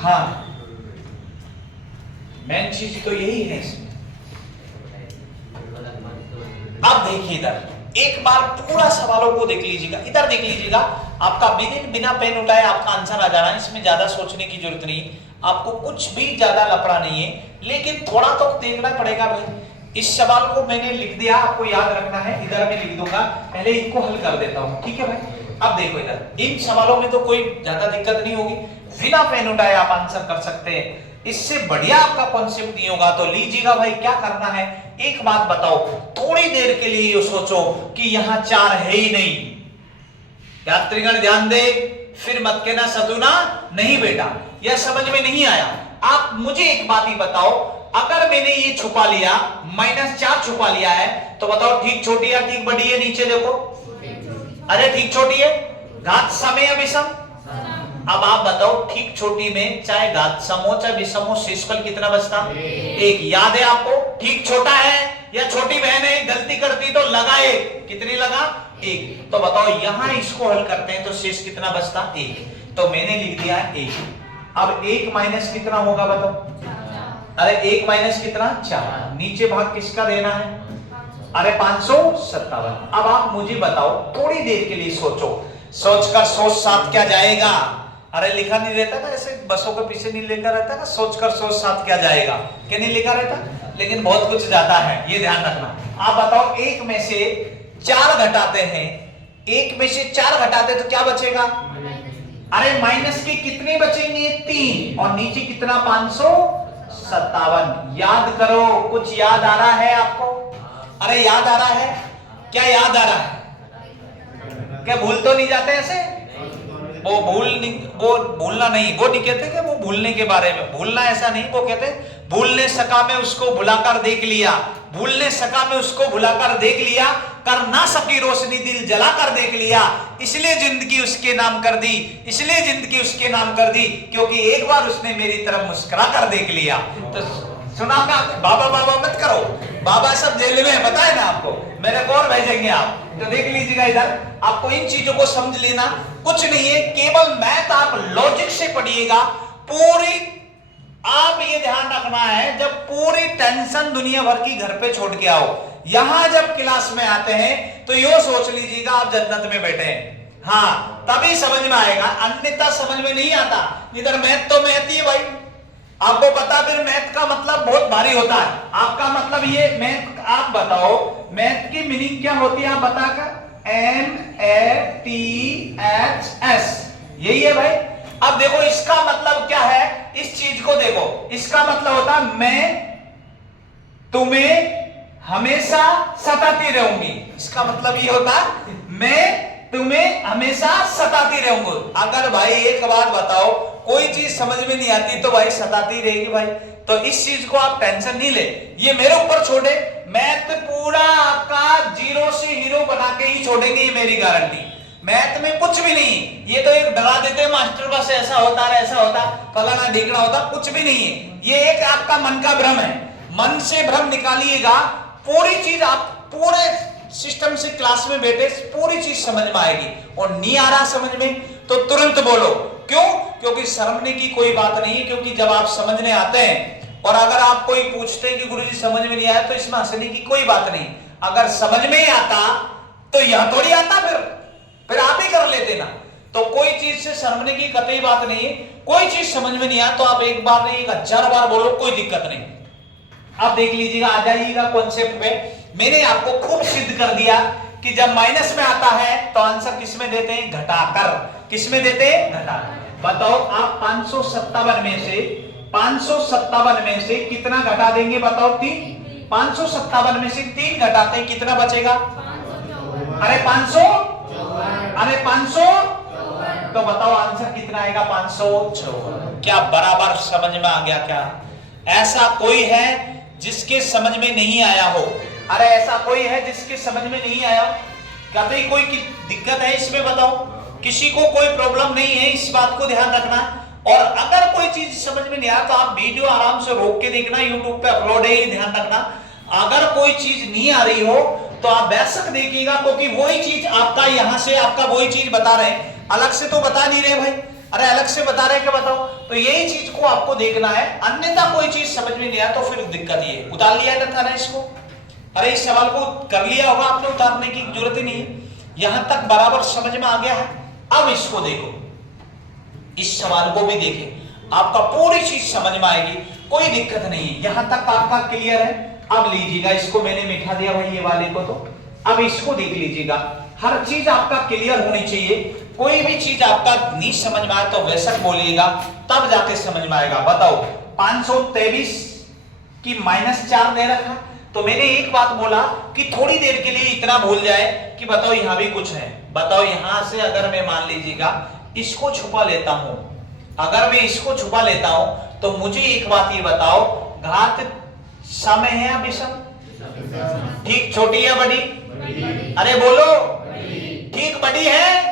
हाँ, मेन चीज तो यही है इसमें। अब देखिए इधर एक बार पूरा सवालों को देख लीजिएगा, इधर देख लीजिएगा, आपका बिना पेन उठाए आपका आंसर आ जाना है, इसमें ज्यादा सोचने की जरूरत नहीं, आपको कुछ भी ज्यादा लफड़ा नहीं है, लेकिन थोड़ा तो देखना पड़ेगा भाई। इस सवाल को मैंने लिख दिया, आपको याद रखना है, इधर मैं लिख दूंगा, पहले इनको हल कर देता हूं, ठीक है भाई। अब देखो इधर इन सवालों में तो कोई ज्यादा दिक्कत नहीं होगी, बिना पेन उठाए आप आंसर कर सकते हैं, इससे बढ़िया आपका कॉन्सेप्ट नहीं होगा। तो लीजिएगा भाई, क्या करना है, एक बात बताओ, थोड़ी देर के लिए ये सोचो कि यहां 4 है ही नहीं, यात्रीगण ध्यान दे, फिर मत कहना सदुना नहीं बेटा, यह समझ में नहीं आया। आप मुझे एक बात ही बताओ, अगर मैंने ये छुपा लिया, -4 छुपा लिया है, तो बताओ ठीक छोटी या ठीक बड़ी है? नीचे देखो, अरे ठीक छोटी है, घात सम या विषम? अब आप बताओ, ठीक छोटी में चाहे घात सम हो चाहे विषम हो, शेषफल कितना बचता? 1। याद है आपको? ठीक छोटा है या छोटी बहन है, गलती करती तो लगा 1, कितनी लगा? 1। तो बताओ यहां इसको हल करते हैं तो शेष कितना बचता? 1। तो मैंने लिख दिया 1। अब 1 माइनस कितना होगा बताओ? अरे 1 माइनस कितना? 4। नीचे भाग किसका देना है? अरे 557। अब आप मुझे बताओ, थोड़ी देर के लिए सोचो, सोचकर सोच साथ क्या जाएगा? अरे लिखा नहीं रहता ना, ऐसे बसों के पीछे नहीं लिखा रहता ना, सोचकर सोच साथ क्या जाएगा, क्या नहीं लिखा रहता? लेकिन बहुत कुछ जाता है, ये ध्यान रखना। आप बताओ, 1 में से 4 घटाते हैं, 1 में से 4 घटाते तो क्या बचेगा? अरे माइनस के कितने बचेंगे? 3। और नीचे कितना? 557। याद करो, कुछ याद आ रहा है आपको? अरे याद आ रहा है? क्या याद आ रहा है? क्या भूल तो नहीं जाते ऐसे? वो भूलना नहीं, वो नहीं कहते कि वो भूलने के बारे में, भूलना ऐसा नहीं, वो कहते भूलने सका में उसको भुलाकर देख लिया, भूलने सका में उसको भुलाकर देख लिया, कर ना सकी रोशनी दिल जलाकर देख लिया, इसलिए जिंदगी उसके नाम कर दी, इसलिए जिंदगी उसके नाम कर दी, क्योंकि एक बार उसने मेरी तरफ मुस्कुरा कर देख लिया। तो सुना का बाबा बाबा मत करो, बाबा सब जेल में है, बताए ना आपको, मेरे को और भेजेंगे आप, तो देख लीजिएगा इधर, आपको इन चीजों को समझ लेना, कुछ नहीं है, केवल मैथ आप लॉजिक से पढ़िएगा। पूरी आप ये ध्यान रखना है, जब पूरी टेंशन दुनिया भर की घर पे छोड़ के आओ, यहां जब क्लास में आते हैं तो यो सोच लीजिएगा आप जन्नत में बैठे हैं, हाँ तभी समझ में आएगा, अन्यथा समझ में नहीं आता। इधर मैथ तो मैथ ही है भाई, आपको पता, फिर मैथ का मतलब बहुत भारी होता है, आपका मतलब ये मैथ, आप बताओ मैथ की मीनिंग क्या होती है, आप बताकर? MATHS, यही है भाई। अब देखो इसका मतलब क्या है, इस चीज को देखो, इसका मतलब होता है मैं तुम्हें हमेशा सताती रहूंगी, इसका मतलब ये होता है मैं तुम्हें हमेशा सताती रहूंगी। अगर भाई एक बात बताओ, कोई चीज समझ में नहीं आती तो भाई सताती रहेगी भाई, तो इस चीज को आप टेंशन नहीं ले, ये मेरे ऊपर छोड़े, मैथ पूरा आपका 0 से हीरो बना के ही छोड़ेंगे, ये मेरी गारंटी। मैथ में कुछ भी नहीं, ये तो एक डरा देते हैं मास्टर, बस ऐसा होता है ऐसा होता, फलाना ढीकना होता, कुछ भी नहीं है, ये एक आपका मन का भ्रम है, मन से भ्रम निकालिएगा, पूरी चीज आप पूरे सिस्टम से क्लास में बैठे पूरी चीज समझ में आएगी। और नहीं आ रहा समझ में तो तुरंत बोलो, क्यों? क्योंकि शर्मने की कोई बात नहीं है, क्योंकि जब आप समझने आते हैं, और अगर आप कोई पूछते हैं कि गुरुजी समझ में नहीं आया, तो इसमें हंसने की कोई बात नहीं, अगर समझ में ही आता तो यह थोड़ी आता, फिर आप ही कर लेते ना, तो कोई चीज से शर्मने की कतई बात नहीं है। कोई चीज समझ में नहीं आया तो आप एक बार नहीं 1000 बार बोलो, कोई दिक्कत नहीं। अब देख लीजिएगा, आ जाइएगा कॉन्सेप्ट पे, मैंने आपको खूब सिद्ध कर दिया कि जब माइनस में आता है तो आंसर किस में देते हैं? घटाकर। किस में देते हैं? घटाकर। बताओ आप 557 में से कितना घटा देंगे? बताओ 3। 557 में से 3 घटाते हैं, कितना बचेगा? अरे 500, अरे 500, तो बताओ आंसर कितना आएगा? 554। क्या बराबर समझ में आ गया? क्या ऐसा कोई है जिसके समझ में नहीं आया हो? अरे ऐसा कोई है जिसके समझ में नहीं आया? कभी कोई दिक्कत है इसमें? बताओ, किसी को कोई प्रॉब्लम नहीं है, इस बात को ध्यान रखना। और अगर कोई चीज समझ में नहीं आया तो आप वीडियो आराम से रोक के देखना, यूट्यूब पे अपलोड है, ध्यान रखना। अगर कोई चीज नहीं आ रही हो तो आप बेशक देखिएगा, क्योंकि वही चीज आपका यहाँ से आपका वही चीज बता रहे हैं, अलग से तो बता नहीं रहे भाई। अरे अलग से बता रहे क्या बताओ। तो यही चीज को आपको देखना है, अन्यथा कोई चीज समझ में नहीं आया तो फिर दिक्कत ये। उतार लिया था ना इसको, अरे इस सवाल को कर लिया होगा आपने, उतारने की जरूरत ही नहीं है। यहां तक बराबर समझ में आ गया है। अब इसको देखो, इस सवाल को भी देखें, आपका पूरी चीज समझ में आएगी, कोई दिक्कत नहीं है। यहां तक आपका क्लियर है। अब लीजिएगा, इसको मैंने मिटा दिया भाई ये वाले को, तो अब इसको देख लीजिएगा। हर चीज आपका क्लियर होनी चाहिए। कोई भी चीज आपका नहीं समझ में आए तो बेशक बोलिएगा, तब जाके समझ में आएगा। बताओ 523 की -4 दे रखा, तो मैंने एक बात बोला कि थोड़ी देर के लिए इतना भूल जाए कि बताओ यहां भी कुछ है। बताओ यहां से अगर मैं मान लीजिएगा इसको छुपा लेता हूं, अगर मैं इसको छुपा लेता हूं तो मुझे एक बात ये बताओ, घात सम है या विषम? ठीक छोटी या बड़ी? अरे बोलो, ठीक बड़ी है।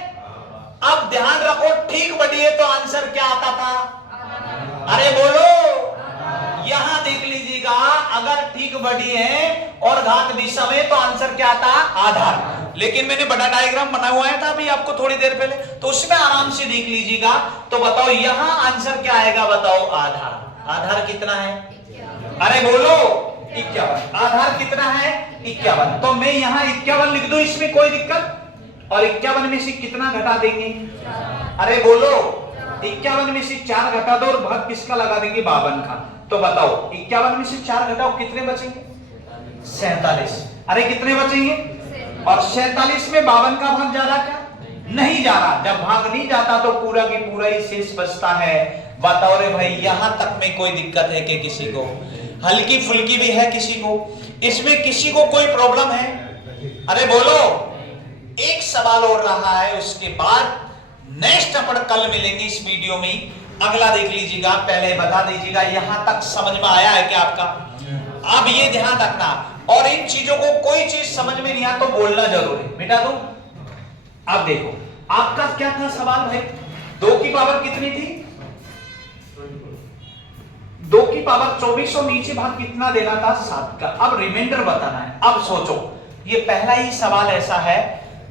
अब ध्यान रखो, ठीक बड़ी है तो आंसर क्या आता था? अरे बोलो, यहां देख लीजिएगा, अगर ठीक बड़ी है और घात विषम है तो आंसर क्या आता? आधार। लेकिन मैंने बड़ा डायग्राम बना हुआ है था अभी आपको थोड़ी देर पहले, तो उसमें आराम से देख लीजिएगा। तो बताओ यहां आंसर क्या आएगा? बताओ आधार। आधार कितना है? अरे बोलो 51। आधार कितना है? 51। तो मैं यहां 51 लिख दूं, इसमें कोई दिक्कत? और 51 में से कितना घटा देंगे? अरे बोलो, 51 में से 4 घटा दो और भाग किसका लगा देंगे? 52 का। तो बताओ 51 में से 4 घटाओ, कितने बचेंगे? 47। अरे कितने बचेंगे? और 47 में 52 का भाग जा रहा क्या? नहीं जा रहा। जब भाग नहीं जाता तो पूरा की पूरा ही शेष बचता है। बताओ रे भाई, यहां तक में कोई दिक्कत है कि किसी को? हल्की फुल्की भी है किसी को? इसमें किसी को कोई प्रॉब्लम है? अरे बोलो। एक सवाल और रहा है, उसके बाद नेक्स्ट अपन कल मिलेंगे इस वीडियो में। अगला देख लीजिएगा, पहले बता दीजिएगा यहां तक समझ में आया है क्या आपका? अब ये ध्यान रखना, और इन चीजों को कोई चीज समझ में नहीं आया तो बोलना जरूर है। मिटा दो। अब देखो आपका क्या था सवाल भाई? 2 की पावर कितनी थी? 2 की पावर 24 और नीचे भाग कितना देना था? 7 का। अब रिमाइंडर बताना है। अब सोचो, ये पहला ही सवाल ऐसा है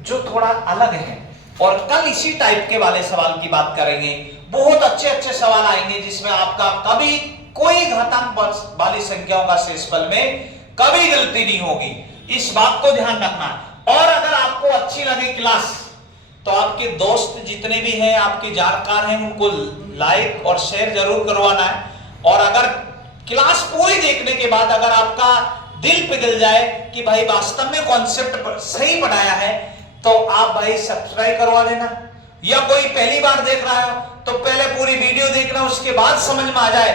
जो थोड़ा अलग है, और कल इसी टाइप के वाले सवाल की बात करेंगे। बहुत अच्छे अच्छे सवाल आएंगे जिसमें आपका कभी कोई घातांक वाली संख्याओं का शेषफल में कभी गलती नहीं होगी। इस बात को ध्यान रखना। और अगर आपको अच्छी लगे क्लास तो आपके दोस्त जितने भी हैं, आपके जानकार हैं, उनको लाइक और शेयर जरूर करवाना है। और अगर क्लास पूरी देखने के बाद अगर आपका दिल पिघल जाए कि भाई वास्तव में कॉन्सेप्ट सही पढ़ाया है, तो आप भाई सब्सक्राइब करवा देना। या कोई पहली बार देख रहा है तो पहले पूरी वीडियो देखना, उसके बाद समझ में आ जाए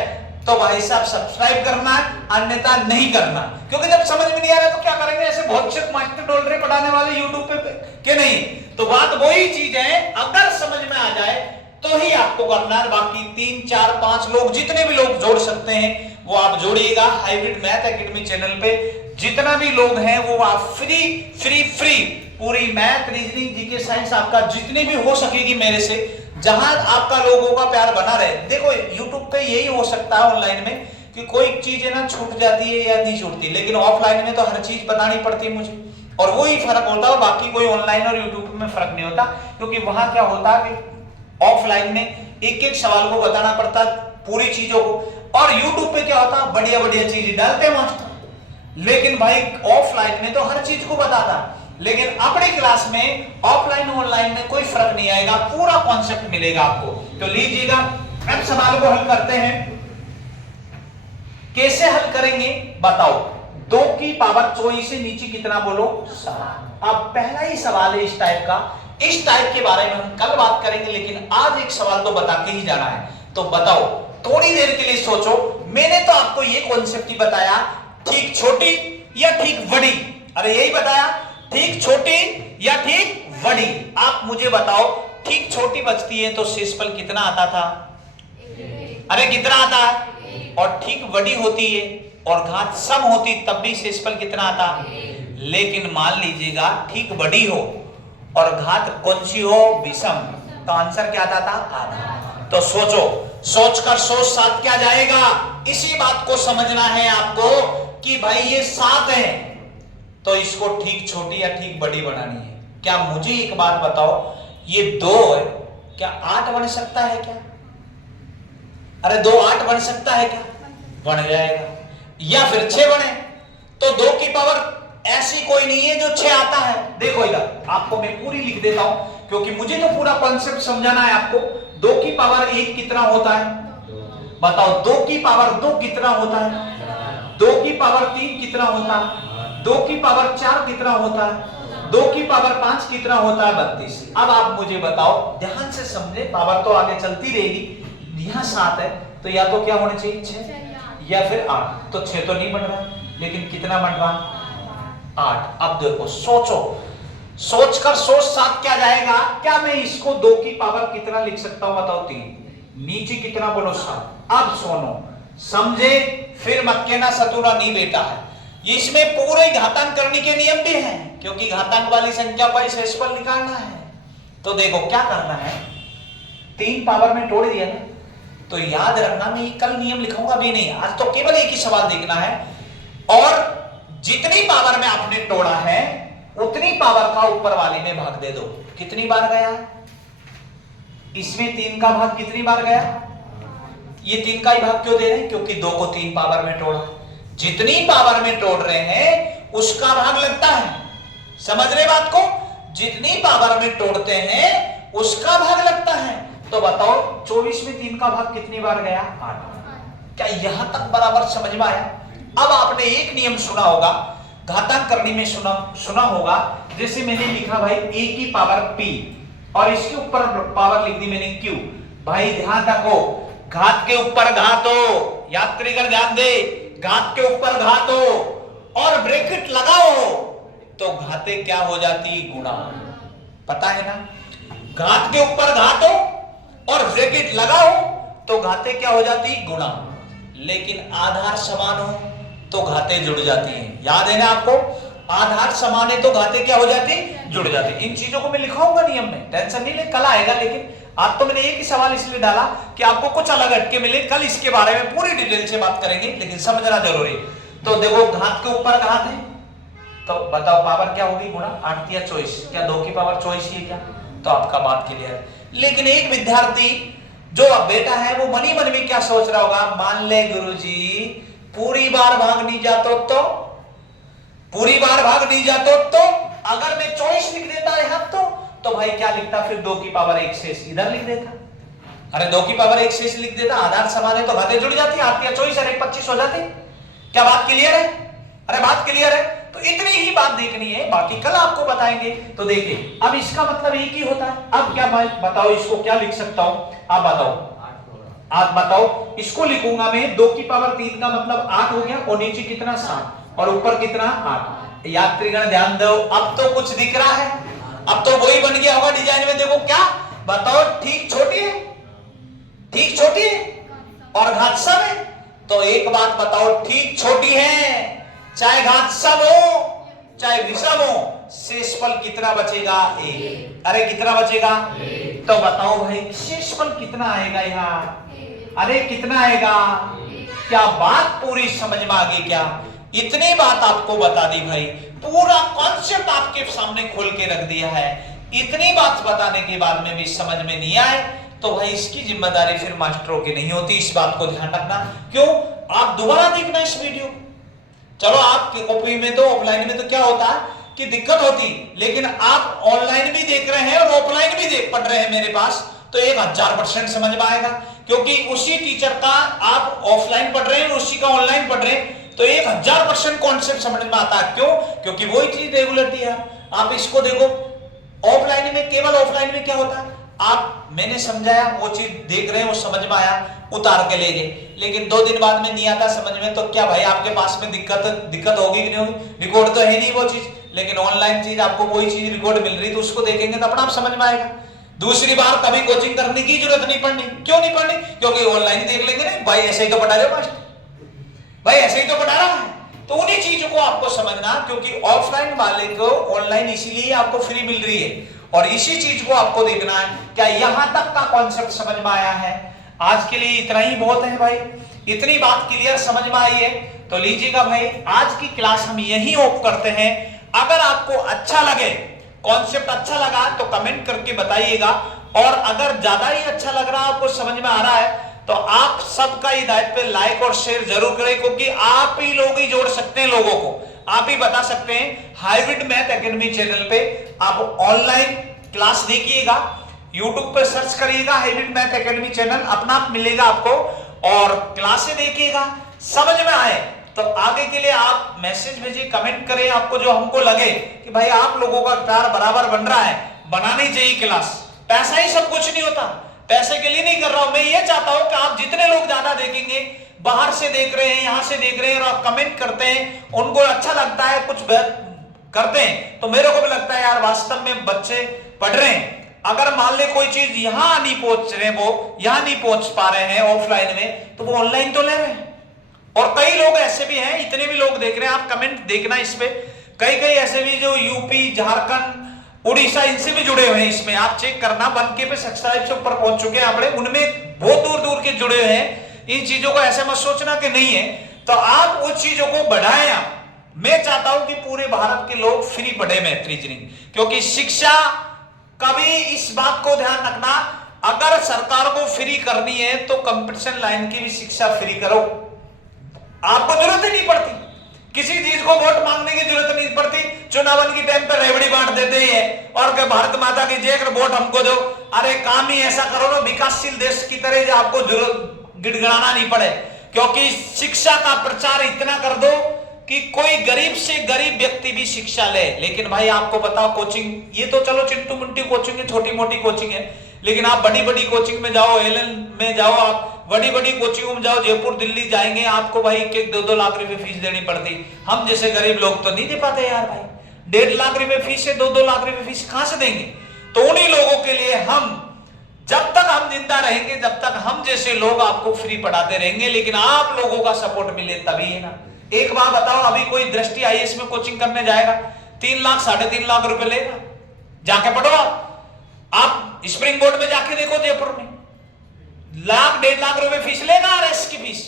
तो भाई साहब सब्सक्राइब करना है, अन्यथा नहीं करना। क्योंकि जब समझ में नहीं आ रहा तो क्या करेंगे? ऐसे बहुत से मास्टर डोल रहे पढ़ाने वाले यूट्यूब पे के नहीं। तो बात वही चीज है, अगर समझ में आ जाए तो ही आपको करना है। बाकी 3 4 5 लोग, जितने भी लोग जोड़ सकते हैं वो आप जोड़िएगा। हाइब्रिड मैथ एकेडमी चैनल पे जितना भी लोग हैं वो आप फ्री पूरी मैथ, रीजनिंग, जीके, साइंस आपका जितनी भी हो सकेगी मेरे से, जहां आपका लोगों का प्यार बना रहे। देखो यूट्यूब पे यही हो सकता है ऑनलाइन में कि कोई चीज है ना छूट जाती है या नहीं छूटती, लेकिन ऑफलाइन में तो हर चीज बतानी पड़ती है मुझे, और वही फर्क होता है। बाकी कोई ऑनलाइन और यूट्यूब में फर्क नहीं होता, क्योंकि वहां क्या होता है कि ऑफलाइन में एक एक सवाल को बताना पड़ता पूरी चीजों को, और यूट्यूब पे क्या होता है बढ़िया बढ़िया चीजें डालते हैं मास्टर। लेकिन भाई ऑफलाइन में तो हर चीज को बताता, लेकिन अपने क्लास में ऑफलाइन ऑनलाइन में कोई फर्क नहीं आएगा, पूरा कॉन्सेप्ट मिलेगा आपको। तो लीजिएगा, अब सवाल को हल करते हैं। कैसे हल करेंगे बताओ? 2 की पावर 24 से नीचे कितना बोलो? 7। अब पहला ही सवाल है इस टाइप का। इस टाइप के बारे में हम कल बात करेंगे, लेकिन आज एक सवाल तो बता के ही जाना है। तो बताओ, थोड़ी देर के लिए सोचो। मैंने तो आपको ये कॉन्सेप्ट ही बताया, ठीक छोटी या ठीक बड़ी? अरे यही बताया, ठीक छोटी या ठीक बड़ी। आप मुझे बताओ, ठीक छोटी बचती है तो शेषफल कितना आता था? अरे कितना आता है? और ठीक बड़ी होती है और घात सम होती तब भी शेषफल कितना आता? लेकिन मान लीजिएगा ठीक बड़ी हो और घात कौन सी हो? विषम, तो आंसर क्या आता था? आधा। तो सोचो, सोचकर सोच 7 क्या जाएगा? इसी बात को समझना है आपको कि भाई ये 7 है तो इसको ठीक छोटी या ठीक बड़ी बनानी है। क्या मुझे एक बात बताओ, ये 2 है क्या 8 बन सकता है क्या? अरे 2 8 बन सकता है क्या? बन जाएगा। या फिर 6 बने, तो 2 की पावर ऐसी कोई नहीं है जो 6 आता है। देखो इधर आपको मैं पूरी लिख देता हूं, क्योंकि मुझे तो पूरा कॉन्सेप्ट समझाना है आपको। 2 की पावर 1 कितना होता है? बताओ 2 की पावर 2 कितना होता है? 2 की पावर 3 कितना होता है? 2 की पावर 4 कितना होता है? 2 की पावर 5 कितना होता है? 32। अब आप मुझे बताओ, ध्यान से समझे, पावर तो आगे चलती रहेगी। यहां 7 है तो या तो क्या होना चाहिए? 6 या फिर 8। तो 6 तो नहीं बन रहा, लेकिन कितना बन रहा? 8। अब देखो, सोचो, सोचकर सोच 7 क्या जाएगा? क्या मैं इसको 2 की पावर कितना लिख सकता हूं? बताओ 3। नीचे कितना बोलो? 7। अब सुनो, समझे, फिर मत कहना सतुरा नहीं बेटा है। इसमें पूरे घातांक करने के नियम भी हैं, क्योंकि घातांक वाली संख्या को शेषफल निकालना है। तो देखो क्या करना है, 3 पावर में तोड़ दिया ना, तो याद रखना, मैं कल नियम लिखूंगा भी नहीं, आज तो केवल एक ही सवाल देखना है। और जितनी पावर में आपने तोड़ा है उतनी पावर का ऊपर वाले में भाग दे दो। कितनी बार गया? इसमें 3 का भाग कितनी बार गया? ये 3 का ही भाग क्यों दे रहे हैं? क्योंकि 2 को 3 पावर में तोड़ा। जितनी पावर में तोड़ रहे हैं उसका भाग लगता है। समझ रहे बात को? जितनी पावर में तोड़ते हैं उसका भाग लगता है। तो बताओ 24 में 3 का भाग कितनी बार गया? 8। क्या यहां तक बराबर समझ में आया? अब आपने एक नियम सुना होगा, घातांक करने में सुना होगा, जैसे मैंने लिखा भाई a की पावर p और इसके ऊपर पावर लिख दी मैंने q। भाई ध्यान रखो, घात के ऊपर घात हो, यात्रीगण ध्यान दे, घात के ऊपर घात हो और ब्रैकेट लगाओ तो घाते क्या हो जाती? गुणा। पता है ना? घात के ऊपर घात हो और ब्रैकेट लगाओ तो घाते क्या हो जाती? गुणा। लेकिन आधार समान हो तो घाते जुड़ जाती हैं। याद है ना आपको? आधार समान है तो घाते क्या हो जाती? जुड़ जाती। इन चीजों को मैं लिखाऊंगा नियम में, टेंशन नहीं ले, कल आएगा। लेकिन आज तो मैंने एक ही सवाल इसलिए डाला कि आपको कुछ अलग हटके मिले। कल इसके बारे में पूरी डिटेल से बात करेंगे, लेकिन समझना जरूरी। तो देखो, घात के ऊपर घात है तो बताओ पावर क्या होगी? गुणा। 8 या 24, क्या 2 की पावर 24 ही है क्या? तो आपका बात क्लियर है। लेकिन एक विद्यार्थी जो अब बेटा है वो मनी मन में क्या सोच रहा होगा? मान ले गुरुजी पूरी बार भाग नहीं जातो पूरी बार भाग नहीं जातो तो अगर मैं 24 लिख देता है तो भाई क्या लिखता? फिर 2 की पावर 1 शेष इधर लिख देता। अरे 2 की पावर 1 शेष लिख देता, आधार समान है तो घाते जुड़ जाती, 8 या 24 और 1 25 हो जाती। क्या बात क्लियर है? अरे बात क्लियर है? तो इतनी ही बात देखनी है, बाकी कल आपको बताएंगे। तो देखिए, अब इसका मतलब एक ही होता है। अब क्या मैं बताओ, इसको क्या लिख सकता हूं? आप बताओ। इसको लिखूंगा मैं 2 की पावर 3 का मतलब 8 हो गया, और नीचे कितना? 7 और ऊपर कितना? 8। यात्रीगण ध्यान दो, अब तो कुछ दिख रहा है, अब तो वही बन गया होगा डिजाइन में। देखो क्या बताओ, ठीक छोटी है, ठीक छोटी है और घात सम है। तो एक बात बताओ, ठीक छोटी है चाहे घात सम हो चाहे विषम हो, शेषफल कितना बचेगा? 1। अरे कितना बचेगा? तो बताओ भाई शेषफल कितना आएगा यहाँ? अरे कितना आएगा? क्या बात पूरी समझ में आ गई क्या? इतनी बात आपको बता दी भाई, पूरा कॉन्सेप्ट आपके सामने खोल के रख दिया है। इतनी बात बताने के बाद में भी समझ में नहीं आए तो भाई इसकी जिम्मेदारी फिर मास्टरों की नहीं होती। इस बात को ध्यान रखना। क्यों? आप दोबारा देखना इस वीडियो। चलो आपकी कॉपी में तो ऑफलाइन में तो क्या होता है कि दिक्कत होती, लेकिन आप ऑनलाइन भी देख रहे हैं और ऑफलाइन भी पढ़ रहे हैं मेरे पास, तो 1000% समझ में आएगा। क्योंकि उसी टीचर का आप ऑफलाइन पढ़ रहे हैं, उसी का ऑनलाइन पढ़ रहे हैं, तो 1000% कॉन्सेप्ट समझ में आता है। क्यों? क्योंकि वही चीज रेगुलरिटी है। आप इसको देखो, ऑफलाइन में, केवल ऑफलाइन में क्या होता है, आप मैंने समझाया वो चीज देख रहे हैं, वो समझ में आया, उतार के ले गए, लेकिन 2 दिन बाद में नहीं आता समझ में, तो क्या भाई आपके पास में दिक्कत होगी कि नहीं होगी? रिकॉर्ड तो है नहीं वो चीज, लेकिन ऑनलाइन चीज आपको वही चीज रिकॉर्ड मिल रही, तो उसको देखेंगे तो अपना आप समझ में आएगा। दूसरी बार कभी कोचिंग करने की जरूरत नहीं पड़नी। क्यों नहीं पड़नी? क्योंकि ऑनलाइन देख लेंगे ना, भाई ऐसे ही तो पढ़ा रहे हो मास्टर, भाई ऐसे ही तो पढ़ा रहा है। तो उन्हीं चीजों को आपको समझना, क्योंकि ऑफलाइन वाले को ऑनलाइन इसीलिए आपको फ्री मिल रही है, और इसी चीज को आपको देखना है। क्या यहां तक का कॉन्सेप्ट समझ में आया है? आज के लिए इतना ही बहुत है भाई। इतनी बात क्लियर समझ में आई है तो लीजिएगा भाई, आज की क्लास हम यही ऑफ करते हैं। अगर आपको अच्छा लगे, कॉन्सेप्ट अच्छा लगा तो कमेंट करके बताइएगा, और अगर ज्यादा ही अच्छा लग रहा है, आपको समझ में आ रहा है, तो आप सबका हिदायत पे लाइक और शेयर जरूर करें, क्योंकि आप ही लोग ही जोड़ सकते हैं लोगों को, आप ही बता सकते हैं। हाइब्रिड मैथ एकेडमी चैनल पे आप ऑनलाइन क्लास देखिएगा, यूट्यूब पे सर्च करिएगा हाइब्रिड मैथ एकेडमी चैनल, अपना आप मिलेगा आपको, और क्लासें देखिएगा। समझ में आए तो आगे के लिए आप मैसेज भेजिए, कमेंट करें, आपको जो हमको लगे कि भाई आप लोगों का प्यार बराबर बन रहा है, बनानी चाहिए क्लास। पैसा ही सब कुछ नहीं होता, पैसे के लिए नहीं कर रहा हूं मैं, ये चाहता हूं कि आप जितने लोग ज्यादा देखेंगे, बाहर से देख रहे हैं, यहां से देख रहे हैं, और आप कमेंट करते हैं, उनको अच्छा लगता है, कुछ करते हैं, तो मेरे को भी लगता है यार वास्तव में बच्चे पढ़ रहे हैं। अगर मान ले कोई चीज यहां नहीं पहुंच रहे, वो यहां नहीं पहुंच पा रहे हैं ऑफलाइन में, तो वो ऑनलाइन तो ले रहे हैं। और कई लोग ऐसे भी हैं, इतने भी लोग देख रहे हैं, आप कमेंट देखना इस पे, कई ऐसे भी जो यूपी, झारखंड, उड़ीसा, इनसे भी जुड़े हुए हैं, इसमें आप चेक करना, 1K पे सब्सक्राइब से ऊपर पहुंच चुके हैं आपने, उनमें बहुत दूर दूर के जुड़े हुए हैं। इन चीजों को ऐसे मत सोचना कि नहीं है, तो आप उस चीजों को बढ़ाएं। आप, मैं चाहता हूं कि पूरे भारत के लोग फ्री पढ़े मैथ रीजनिंग, क्योंकि शिक्षा कभी इस बात को ध्यान रखना, अगर सरकार को फ्री करनी है तो कंपटीशन लाइन की भी शिक्षा फ्री करो, आपको जरूरत ही नहीं पड़ती, किसी चीज को वोट मांगने की जरूरत नहीं पड़ती, चुनावन की टाइम पर रेवड़ी बांट देते ही है, और भारत माता की जय कर वोट हमको दो। अरे काम ही ऐसा करो ना विकासशील देश की तरह, जो आपको जरूरत गिड़गिड़ाना नहीं पड़े, क्योंकि शिक्षा का प्रचार इतना कर दो कि कोई गरीब से गरीब व्यक्ति भी शिक्षा ले। लेकिन भाई आपको बताओ, कोचिंग ये तो चलो चिंटू मुंटी कोचिंग है, छोटी मोटी कोचिंग है, लेकिन आप बड़ी बड़ी कोचिंग में जाओ, एलन में जाओ, आप बड़ी बड़ी कोचिंगों में जाओ, जयपुर दिल्ली जाएंगे, आपको भाई 1-2 लाख रुपए फीस देनी पड़ती। हम जैसे गरीब लोग तो नहीं दे पाते यार भाई, 1.5 लाख रुपए फीस है, 2-2 लाख रुपए फीस कहां से देंगे। तो उन्हीं लोगों के लिए हम, जब तक हम जिंदा रहेंगे, जब तक हम जैसे लोग आपको फ्री पढ़ाते रहेंगे, लेकिन आप लोगों का सपोर्ट मिले तभी है ना। एक बात बताओ, अभी कोई दृष्टि IAS में कोचिंग करने जाएगा, 3 लाख 3.5 लाख रुपए लेगा, जाके पढ़ो आप स्प्रिंग बोर्ड में जाके देखो, जयपुर में 1.5 लाख रुपए फीस लेगा RS की फीस।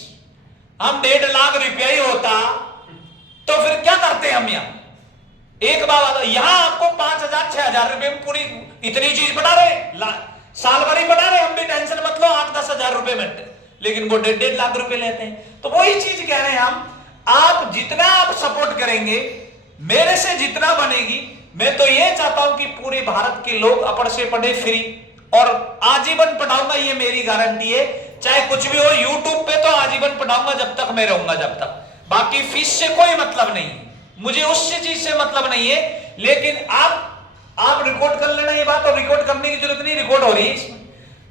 हम 1.5 लाख रुपया ही होता तो फिर क्या करते हम यहाँ। एक बात, यहां आपको 5,000 6,000 रुपए में पूरी इतनी चीज पढ़ा रहे, साल भर ही पढ़ा रहे, हम भी टेंशन मत लो, 8-10 हजार रुपए में, लेकिन वो 1.5 लाख रुपए लेते हैं। तो वही चीज कह रहे हैं हम, आप जितना आप सपोर्ट करेंगे, मेरे से जितना बनेगी, मैं तो ये चाहता हूं कि पूरे भारत के लोग अपर से पढ़े फ्री, और आजीवन पढ़ाऊंगा, ये मेरी गारंटी है, चाहे कुछ भी हो। यूट्यूब पे तो आजीवन पढ़ाऊंगा जब तक मैं रहूंगा, जब तक, बाकी फीस से कोई मतलब नहीं, मुझे उससे चीज से मतलब नहीं है। लेकिन आप रिकॉर्ड कर लेना ये बात, और रिकॉर्ड करने की जरूरत नहीं, रिकॉर्ड हो रही है इसमें,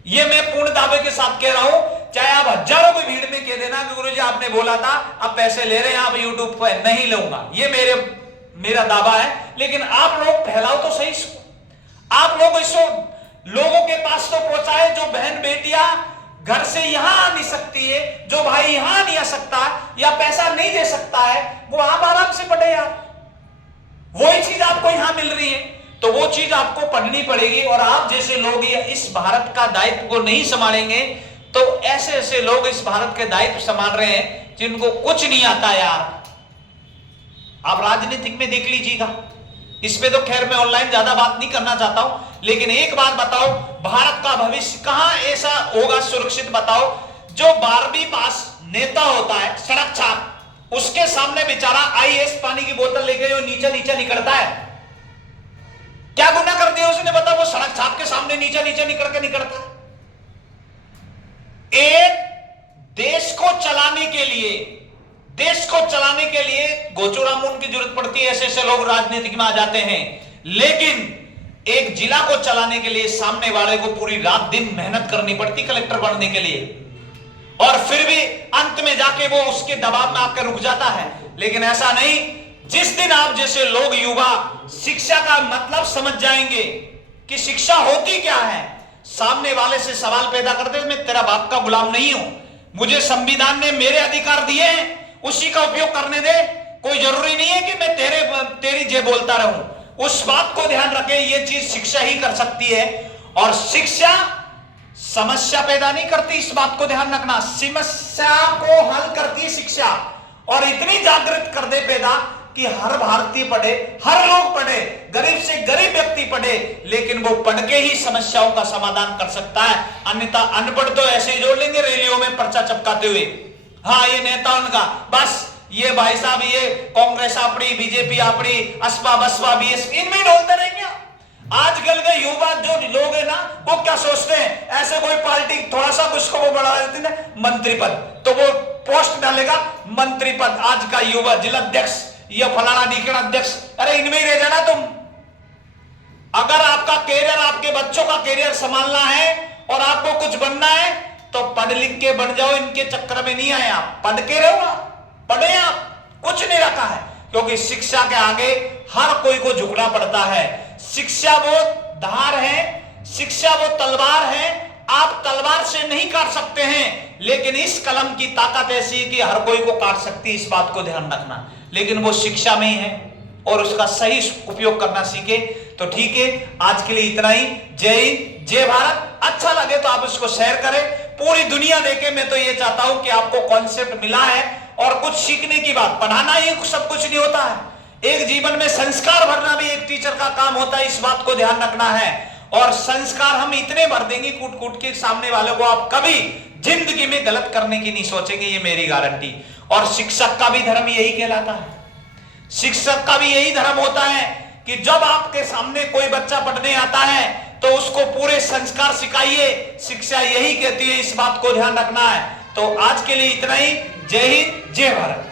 ये मैं पूर्ण दावे के साथ कह रहा हूं। चाहे आप हजारों की भीड़ में कह देना कि गुरुजी आपने बोला था अब पैसे ले रहे हैं आप यूट्यूब पर, नहीं लूंगा, ये मेरा दावा है। लेकिन आप लोग फैलाओ तो सही इसको, आप लोग इसको लोगों के पास तो पहुंचाए, जो बहन बेटियां घर से यहां आ नहीं सकती है, जो भाई यहां नहीं आ सकता या पैसा नहीं दे सकता है, वो आप आराम से पढ़े यार, वही चीज आपको यहां मिल रही है, तो वो चीज आपको पढ़नी पड़ेगी। और आप जैसे लोग इस भारत का दायित्व को नहीं संभालेंगे, तो ऐसे ऐसे लोग इस भारत के दायित्व संभाल रहे हैं जिनको कुछ नहीं आता यार। आप राजनीतिक में देख लीजिएगा, इसमें तो खैर मैं ऑनलाइन ज्यादा बात नहीं करना चाहता हूं, लेकिन एक बात बताओ, भारत का भविष्य कहां ऐसा होगा सुरक्षित, बताओ, जो 12वीं पास नेता होता है, सड़क छाप, उसके सामने बेचारा IAS पानी की बोतल लेके जो नीचे नीचे निकलता है, क्या गुनाह कर दिया उसने, बताओ, वो सड़क छाप के सामने नीचे नीचे निकलता है। एक देश को चलाने के लिए गोचुरामून की जरूरत पड़ती है, ऐसे ऐसे लोग राजनीतिक में आ जाते हैं, लेकिन एक जिला को चलाने के लिए सामने वाले को पूरी रात दिन मेहनत करनी पड़ती कलेक्टर बनने के लिए, और फिर भी अंत में जाके वो उसके दबाव में आकर रुक जाता है। लेकिन ऐसा नहीं, जिस दिन आप जैसे लोग युवा शिक्षा का मतलब समझ जाएंगे कि शिक्षा होती क्या है, सामने वाले से सवाल पैदा कर दे, मैं तेरा बाप का गुलाम नहीं हूं, मुझे संविधान ने मेरे अधिकार दिए हैं, उसी का उपयोग करने दे, कोई जरूरी नहीं है कि मैं तेरी जय बोलता रहूं। उस बात को ध्यान रखें, ये चीज शिक्षा ही कर सकती है, और शिक्षा समस्या पैदा नहीं करती, इस बात को ध्यान रखना, समस्या को हल करती है शिक्षा, और इतनी जागृत कर दे पैदा कि हर भारतीय पढ़े, हर लोग पढ़े, गरीब से गरीब व्यक्ति पढ़े, लेकिन वो पढ़ के ही समस्याओं का समाधान कर सकता है। अन्यथा अनपढ़ तो ऐसे ही जोड़ लेंगे रैलियों में पर्चा चपकाते हुए, हाँ ये नेता उनका, बस ये भाई साहब ये कांग्रेस आपड़ी, बीजेपी आपड़ी, असपा बसपा बीएसपी, इनमें डोलते रहेंगे। आजकल के युवा जो लोग है ना, वो क्या सोचते हैं, ऐसे कोई पार्टी थोड़ा सा कुछ को वो बढ़ा देती है ना, मंत्री पद, तो वो पोस्ट डालेगा मंत्री पद, आज का युवा जिलाध्यक्ष या फलाना ढीकना अध्यक्ष, अरे इनमें ही रह जाना तुम। अगर आपका कैरियर, आपके बच्चों का कैरियर संभालना है और आपको कुछ बनना है तो पढ़ लिख के बन जाओ, इनके चक्कर में नहीं आए आप, पढ़ के रहो, पढ़े आप, कुछ नहीं रखा है, क्योंकि शिक्षा के आगे हर कोई को झुकना पड़ता है। शिक्षा वो धार है, शिक्षा वो तलवार है, आप तलवार से नहीं काट सकते हैं, लेकिन इस कलम की ताकत ऐसी है कि हर कोई को काट सकती है, इस बात को ध्यान रखना। लेकिन वो शिक्षा में ही है और उसका सही उपयोग करना सीखे। तो ठीक है, आज के लिए इतना ही। जय हिंद, जय भारत। अच्छा लगे तो आप इसको शेयर करें, पूरी दुनिया देखे। मैं तो ये चाहता हूं कि आपको कॉन्सेप्ट मिला है और कुछ सीखने की बात, पढ़ाना ही सब कुछ नहीं होता है, एक जीवन में संस्कार भरना भी एक टीचर का काम होता है, इस बात को ध्यान रखना है। और संस्कार हम इतने भर देंगे कूट कूट के, सामने वाले को आप कभी जिंदगी में गलत करने की नहीं सोचेंगे, ये मेरी गारंटी। और शिक्षक का भी धर्म यही कहलाता है, शिक्षक का भी यही धर्म होता है कि जब आपके सामने कोई बच्चा पढ़ने आता है तो उसको पूरे संस्कार सिखाइए, शिक्षा यही कहती है, इस बात को ध्यान रखना है। तो आज के लिए इतना ही। जय हिंद, जय भारत।